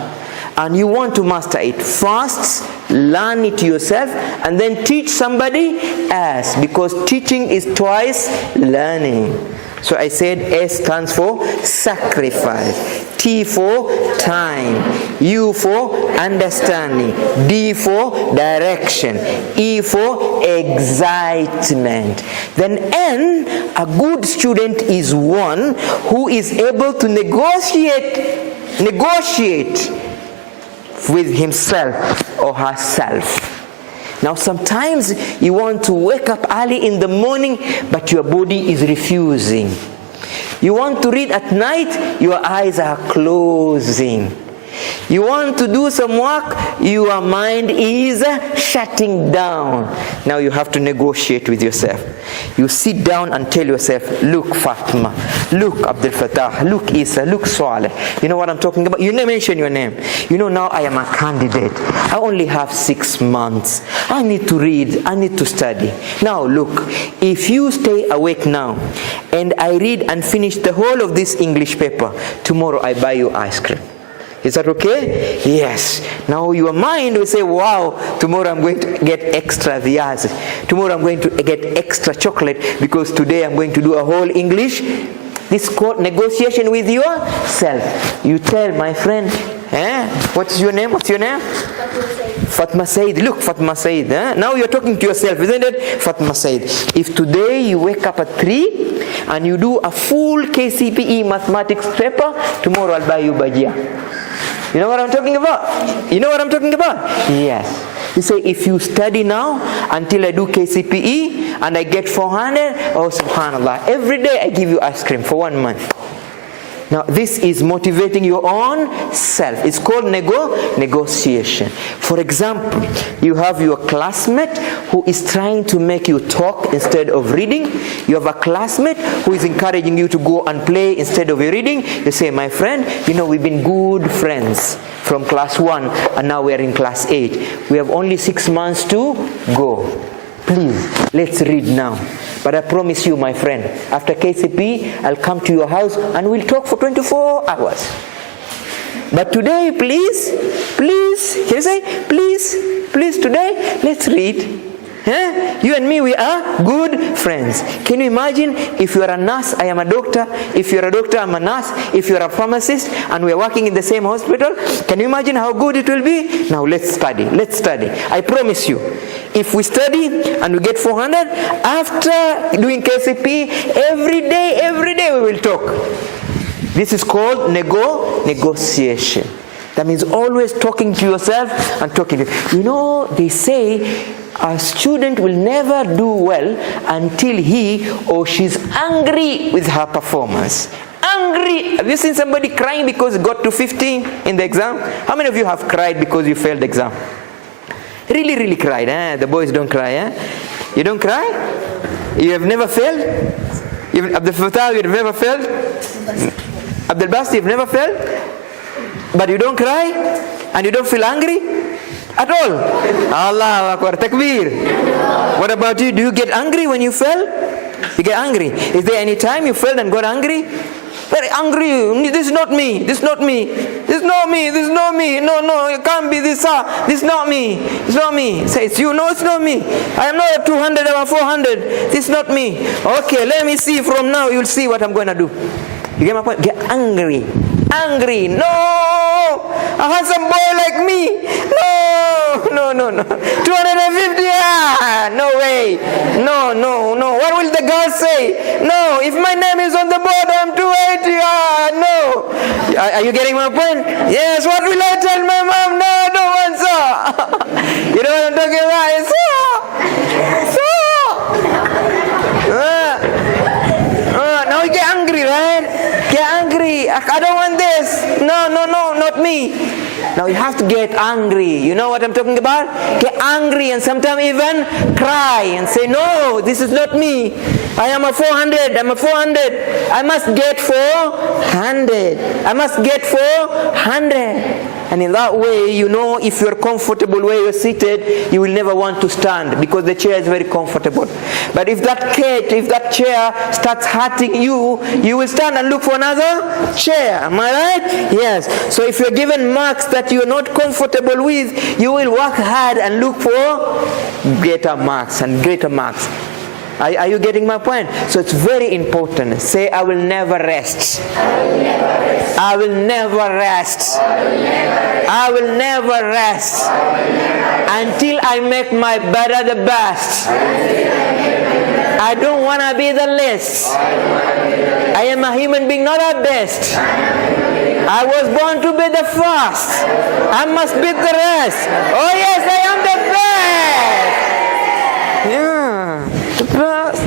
and you want to master it, first learn it yourself, and then teach somebody else, because teaching is twice learning. So I said S stands for sacrifice, T for time, U for understanding, D for direction, E for excitement. Then N, a good student is one who is able to negotiate with himself or herself. Now sometimes you want to wake up early in the morning, but your body is refusing. You want to read at night, your eyes are closing. You want to do some work, your mind is shutting down. Now you have to negotiate with yourself. You sit down and tell yourself, look Fatima, look Abdul Fattah, look Isa, look Saleh. You know what I'm talking about? You never mention your name. Now I am a candidate. I only have 6 months. I need to read, I need to study. Now look, if you stay awake now and I read and finish the whole of this English paper, tomorrow I buy you ice cream. Is that okay? Yes. Now your mind will say, wow, tomorrow I'm going to get extra viazi. Tomorrow I'm going to get extra chocolate because today I'm going to do a whole English. This is called negotiation with yourself. You tell my friend, what's your name? Fatma Said. Look, Fatma Said. Now you're talking to yourself, isn't it? Fatma Said. If today you wake up at 3 and you do a full Kcpe mathematics paper, tomorrow I'll buy you bhajia. You know what I'm talking about? Yes. You say, if you study now until I do Kcpe and I get 400, oh subhanallah, every day I give you ice cream for 1 month. Now this is motivating your own self. It's called negotiation. For example, you have your classmate who is trying to make you talk instead of reading. You have a classmate who is encouraging you to go and play instead of reading. You say, my friend, we've been good friends from class 1 and now we are in class 8. We have only 6 months to go. Please, let's read now. But I promise you, my friend, after Kcpe, I'll come to your house and we'll talk for 24 hours. But today, please, can you say, please today, let's read. You and me, we are good friends. Can you imagine if you are a nurse, I am a doctor. If you are a doctor, I'm a nurse. If you are a pharmacist and we are working in the same hospital, can you imagine how good it will be? Now let's study. I promise you, if we study and we get 400, after doing Kcpe, every day we will talk. This is called negotiation. That means always talking to yourself and talking to they say a student will never do well until he or she's angry with her performance. Angry. Have you seen somebody crying because he got to 50 in the exam? How many of you have cried because you failed the exam? Really cried. The boys don't cry. You don't cry? You have never failed? Abdul Fattah, you have never failed? Abdul Basti, you've never failed? But you don't cry? And you don't feel angry? At all? Allah Akbar, takbir. What about you? Do you get angry when you fail? You get angry. Is there any time you failed and got angry? Very angry. This is not me. This is not me. This is not me. This is not me. No, it can't be this. This is not me. It's not me. Say it's you. No, it's not me. I am not a 200. I'm a 400. This is not me. Okay, let me see from now. You'll see what I'm going to do. You get my point? Get angry. Angry. No, a handsome boy like me. No. 250. No way. No. What will the girls say? No. If my name is on the board, I'm 280. No. Are you getting my point? Yes. What will I tell my mom? No, I don't want so. You know what I'm talking about? Now you get angry, right? Get angry. I don't want this. No, not me. Now you have to get angry. You know what I'm talking about? Get angry and sometimes even cry and say, no, this is not me. I am a 400. I'm a 400. I must get 400. I must get 400. And in that way, if you're comfortable where you're seated, you will never want to stand because the chair is very comfortable. But if that chair starts hurting you, you will stand and look for another chair. Am I right? Yes. So if you're given marks that you're not comfortable with, you will work hard and look for greater marks and greater marks. Are you getting my point? So it's very important. Say, I will never rest. I will never rest. I will never rest until I make my better the best. I don't want to be the least. I am a human being, not a best. I was born to be the first. I must beat the rest. Oh yes, I am the best. Yeah, the best.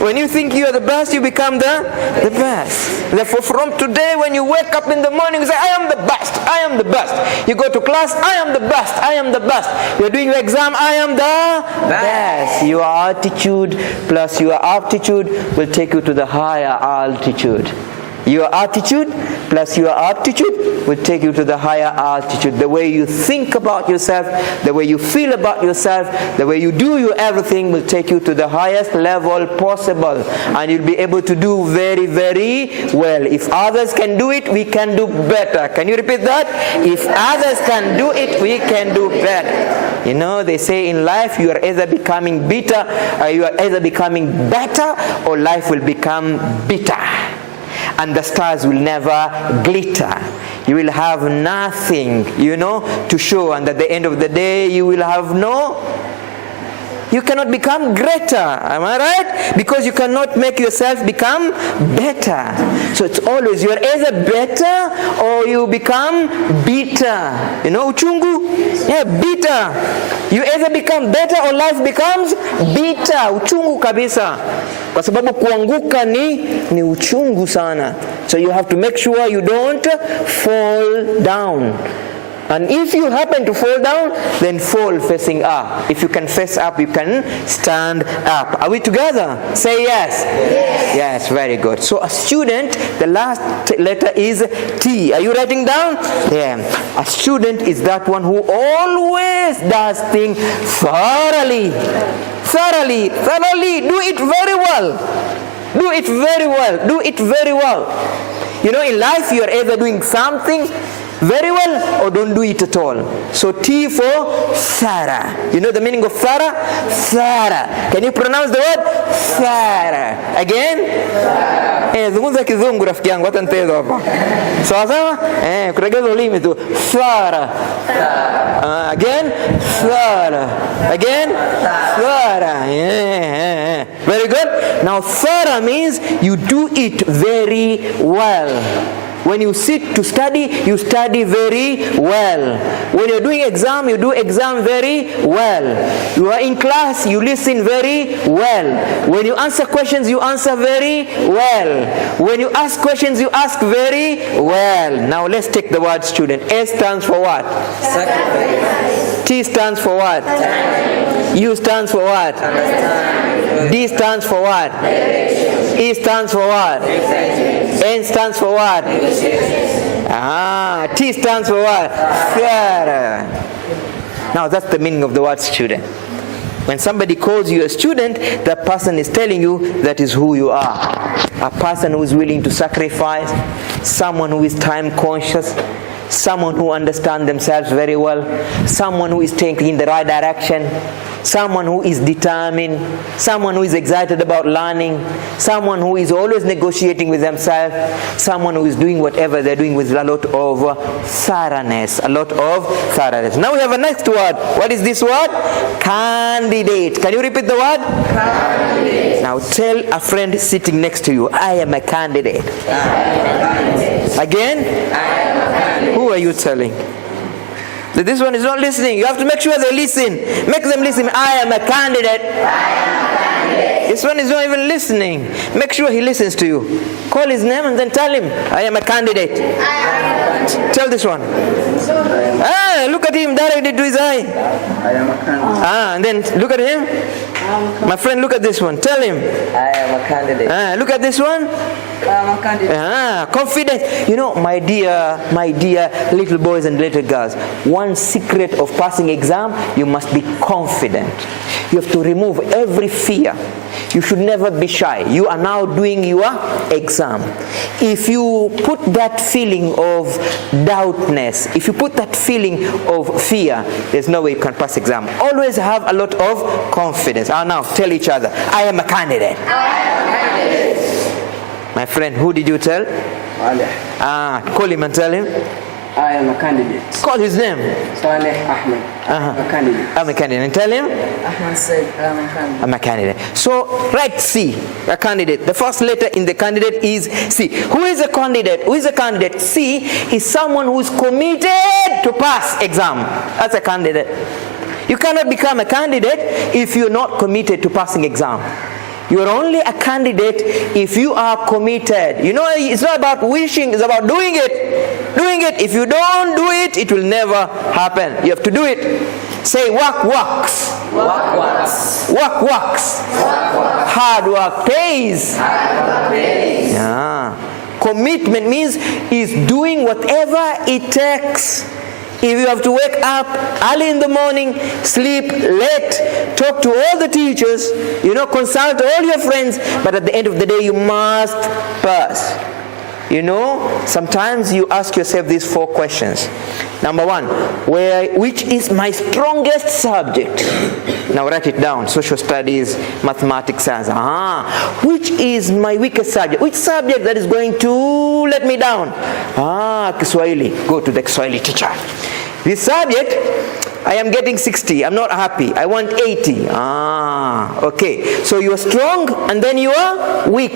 When you think you are the best, you become the best. Therefore, from today, when you wake up in the morning, you say, I am the best. I am the best. You go to class, I am the best. I am the best. You're doing your exam, I am the best. Your attitude plus your aptitude will take you to the higher altitude. Your attitude plus your aptitude will take you to the higher altitude. The way you think about yourself, the way you feel about yourself, the way you do your everything will take you to the highest level possible. And you'll be able to do very, very well. If others can do it, we can do better. Can you repeat that? If others can do it, we can do better. You know, they say in life, you are either becoming bitter, or you are either becoming better, or life will become bitter. And the stars will never glitter. You will have nothing, to show. And at the end of the day, you will have you cannot become greater. Am I right? Because you cannot make yourself become better. So it's always, you are either better or you become bitter. Uchungu? Yeah, bitter. You either become better or life becomes bitter. Uchungu kabisa. kwa sababu kuanguka ni uchungu sana. So you have to make sure you don't fall down. And if you happen to fall down, then fall facing up. If you can face up, you can stand up. Are we together? Say yes. Yes. Yes, very good. So a student, the last letter is T. Are you writing down? Yeah. A student is that one who always does things thoroughly. Thoroughly. Do it very well. Do it very well. Do it very well. You know, in life you are either doing something very well or don't do it at all. So T for thorough. You know the meaning of thorough? Thorough. Can you pronounce the word? Thorough. Again? Zungumza kizungu rafiki yangu hata nitezo hapa. Sawa sawa? Kuregeza ulimi tu. Thorough. Again? Thorough. Again? Thorough. Yeah. Very good. Now thorough means you do it very well. When you sit to study, you study very well. When you're doing exam, you do exam very well. You are in class, you listen very well. When you answer questions, you answer very well. When you ask questions, you ask very well. Now let's take the word student. S stands for what? Sacrifice. T stands for what? Time. U stands for what? Understand. D stands for what? Direction. E stands for what? N stands for what? T stands for what? Theater. Now that's the meaning of the word student. When somebody calls you a student, that person is telling you that is who you are. A person who is willing to sacrifice, someone who is time conscious, someone who understands themselves very well, someone who is taking in the right direction, someone who is determined, someone who is excited about learning, someone who is always negotiating with themselves, someone who is doing whatever they're doing with a lot of thoroughness, Now we have a next word. What is this word? Candidate. Can you repeat the word? Candidate. Now tell a friend sitting next to you, I am a candidate. Again? I am a candidate. Who are you telling? That this one is not listening. You have to make sure they listen. Make them listen. I am a candidate. This one is not even listening. Make sure he listens to you. Call his name and then tell him, I am a candidate. Tell this one. Look at him directly to his eye. I am a candidate. And then look at him. My friend, look at this one. Tell him. I am a candidate. Look at this one. I am a candidate. Confidence. You know, my dear little boys and little girls, one secret of passing exam, you must be confident. You have to remove every fear. You should never be shy. You are now doing your exam. If you put that feeling of doubtness, if you put that feeling of fear, there's no way you can pass exam. Always have a lot of confidence. Now tell each other, I am a candidate. My friend, who did you tell? Call him and tell him. I am a candidate. Call his name. Saleh Ahmed. I'm a candidate. I'm a candidate. And tell him. Ahmed said I'm a candidate. I'm a candidate. So write C, a candidate. The first letter in the candidate is C. Who is a candidate? Who is a candidate? C is someone who is committed to pass exam. That's a candidate. You cannot become a candidate if you're not committed to passing exam. You are only a candidate if you are committed. You know, it's not about wishing, it's about doing it. Doing it. If you don't do it, it will never happen. You have to do it. Say work works. Work works. Work works. Hard work pays. Yeah. Commitment means is doing whatever it takes. If you have to wake up early in the morning, sleep late, talk to all the teachers, consult all your friends, but at the end of the day you must pass. Sometimes you ask yourself these 4 questions. Number 1, which is my strongest subject? Now write it down. Social studies, mathematics, science. Which is my weakest subject? Which subject that is going to let me down? Kiswahili. Go to the Kiswahili teacher. This subject, I am getting 60. I'm not happy. I want 80. Okay. So you are strong and then you are weak.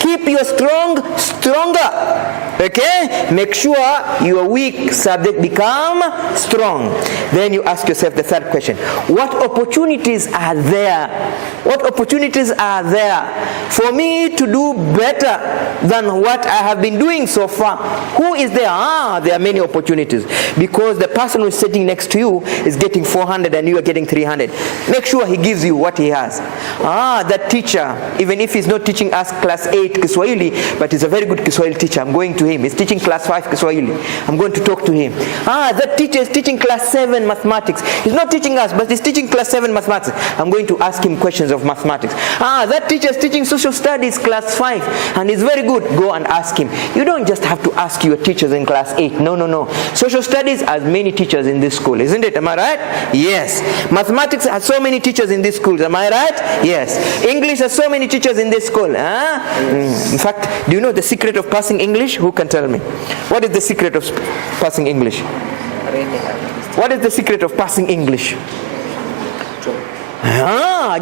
Keep your strong stronger. Okay? Make sure your weak subject become strong. Then you ask yourself the third question. What opportunities are there? What opportunities are there for me to do better than what I have been doing so far? Who is there? There are many opportunities. Because the person who is sitting next to you is getting 400 and you are getting 300. Make sure he gives you what he has. That teacher, even if he's not teaching us class 8 Kiswahili, but he's a very good Kiswahili teacher, I'm going to him. He's teaching class 5 Kiswahili. I'm going to talk to him. That teacher is teaching class 7 mathematics. He's not teaching us, but he's teaching class 7 mathematics. I'm going to ask him questions of mathematics. That teacher is teaching social studies class 5 and he's very good. Go and ask him. You don't just have to ask your teachers in class 8. No. Social studies has many teachers in this school, isn't it? Am I right? Yes. Mathematics has so many teachers in this school. Am I right? Yes. English has so many teachers in this school. In fact, do you know the secret of passing English? Who can tell me? What is the secret of passing English? What is the secret of passing English?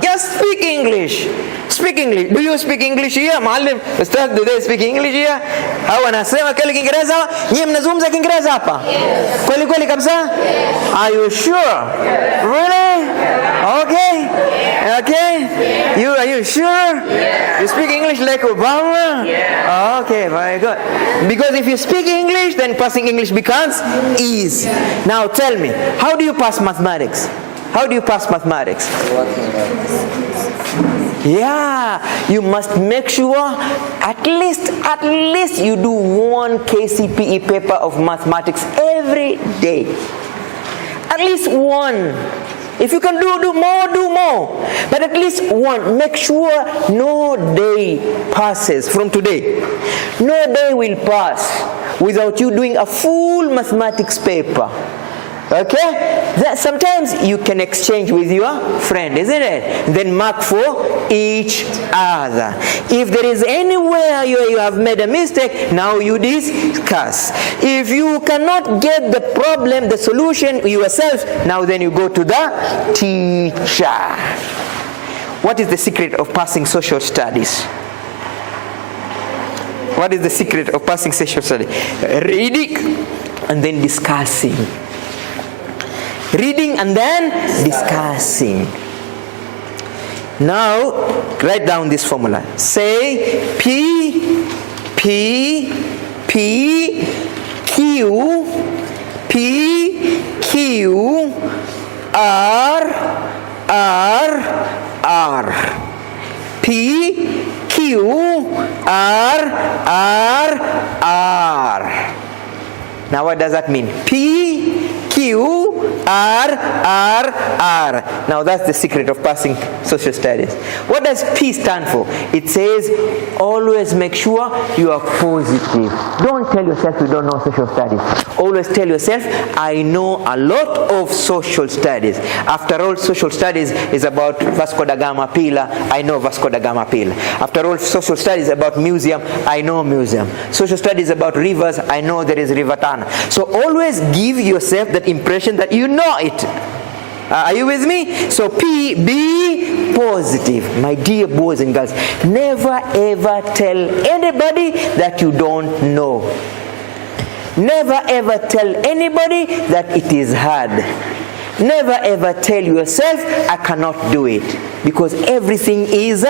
Just speak English. Speak English. Do you speak English here? Maalim, Ustaz, do they speak English here? Hao wanasema kile Kiingereza? Nyie mnazungumza Kiingereza hapa? Kweli kweli kabisa? Are you sure? Really? Okay. Are you sure? You speak English like Obama? Okay, very good. Because if you speak English, then passing English becomes easy. Now tell me, how do you pass mathematics? How do you pass mathematics? Yeah, you must make sure at least you do one Kcpe paper of mathematics every day. At least one. If you can do more. But at least one. Make sure no day passes from today. No day will pass without you doing a full mathematics paper. Okay? That sometimes you can exchange with your friend, isn't it? Then mark for each other. If there is anywhere you have made a mistake, now you discuss. If you cannot get the problem, the solution yourself, now then you go to the teacher. What is the secret of passing social studies? What is the secret of passing social studies? Reading and then discussing. Reading and then discussing. Now, write down this formula. Say P, Q, R. P, Q, R. Now what does that mean? P, Q, R. Now that's the secret of passing social studies. What does P stand for? It says always make sure you are positive. Don't tell yourself you don't know social studies. Always tell yourself, I know a lot of social studies. After all, social studies is about Vasco da Gama Pillar. I know Vasco da Gama Pillar. After all, social studies about museum. I know museum. Social studies about rivers. I know there is River Tana. So always give yourself that impression that you know it. Are you with me? So P, be positive. My dear boys and girls, never ever tell anybody that you don't know. Never ever tell anybody that it is hard. Never ever tell yourself, I cannot do it. Because everything is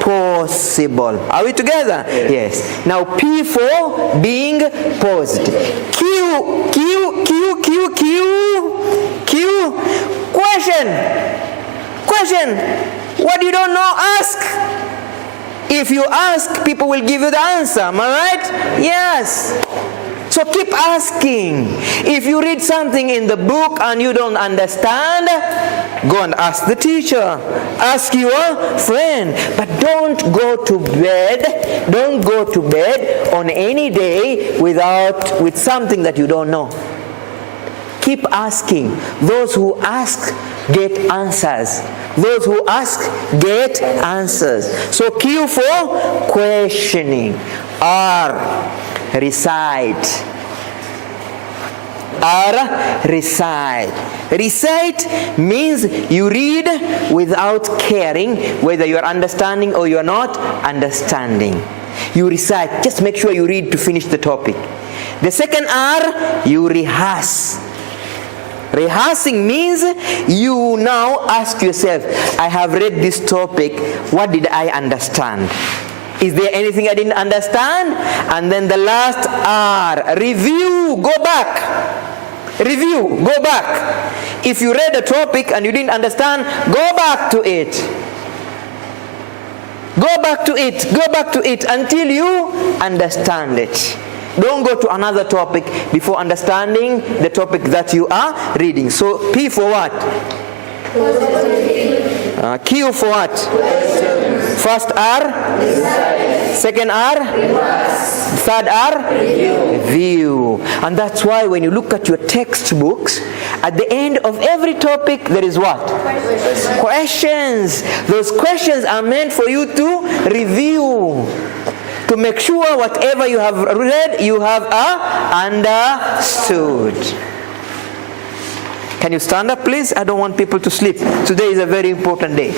possible. Are we together? Yes. Now P for being positive. Q. Question. What you don't know, ask. If you ask, people will give you the answer. Am I right? Yes. So keep asking. If you read something in the book and you don't understand, go and ask the teacher. Ask your friend. But don't go to bed on any day with something that you don't know. Keep asking. Those who ask get answers. Those who ask get answers. So Q for questioning. R, recite. Recite means you read without caring whether you are understanding or you are not understanding. You recite. Just make sure you read to finish the topic. The second R, you rehearse. Rehearsing means you now ask yourself, I have read this topic, what did I understand? Is there anything I didn't understand? And then the last R, review, go back. Review, go back. If you read a topic and you didn't understand, go back to it. Go back to it, go back to it until you understand it. Don't go to another topic before understanding the topic that you are reading. So P for what? Q for what? First R, second R, third R, review. And that's why when you look at your textbooks, at the end of every topic there is what? Questions. Those questions are meant for you to review, to make sure whatever you have read, you have understood. Can you stand up, please? I don't want people to sleep. Today is a very important day.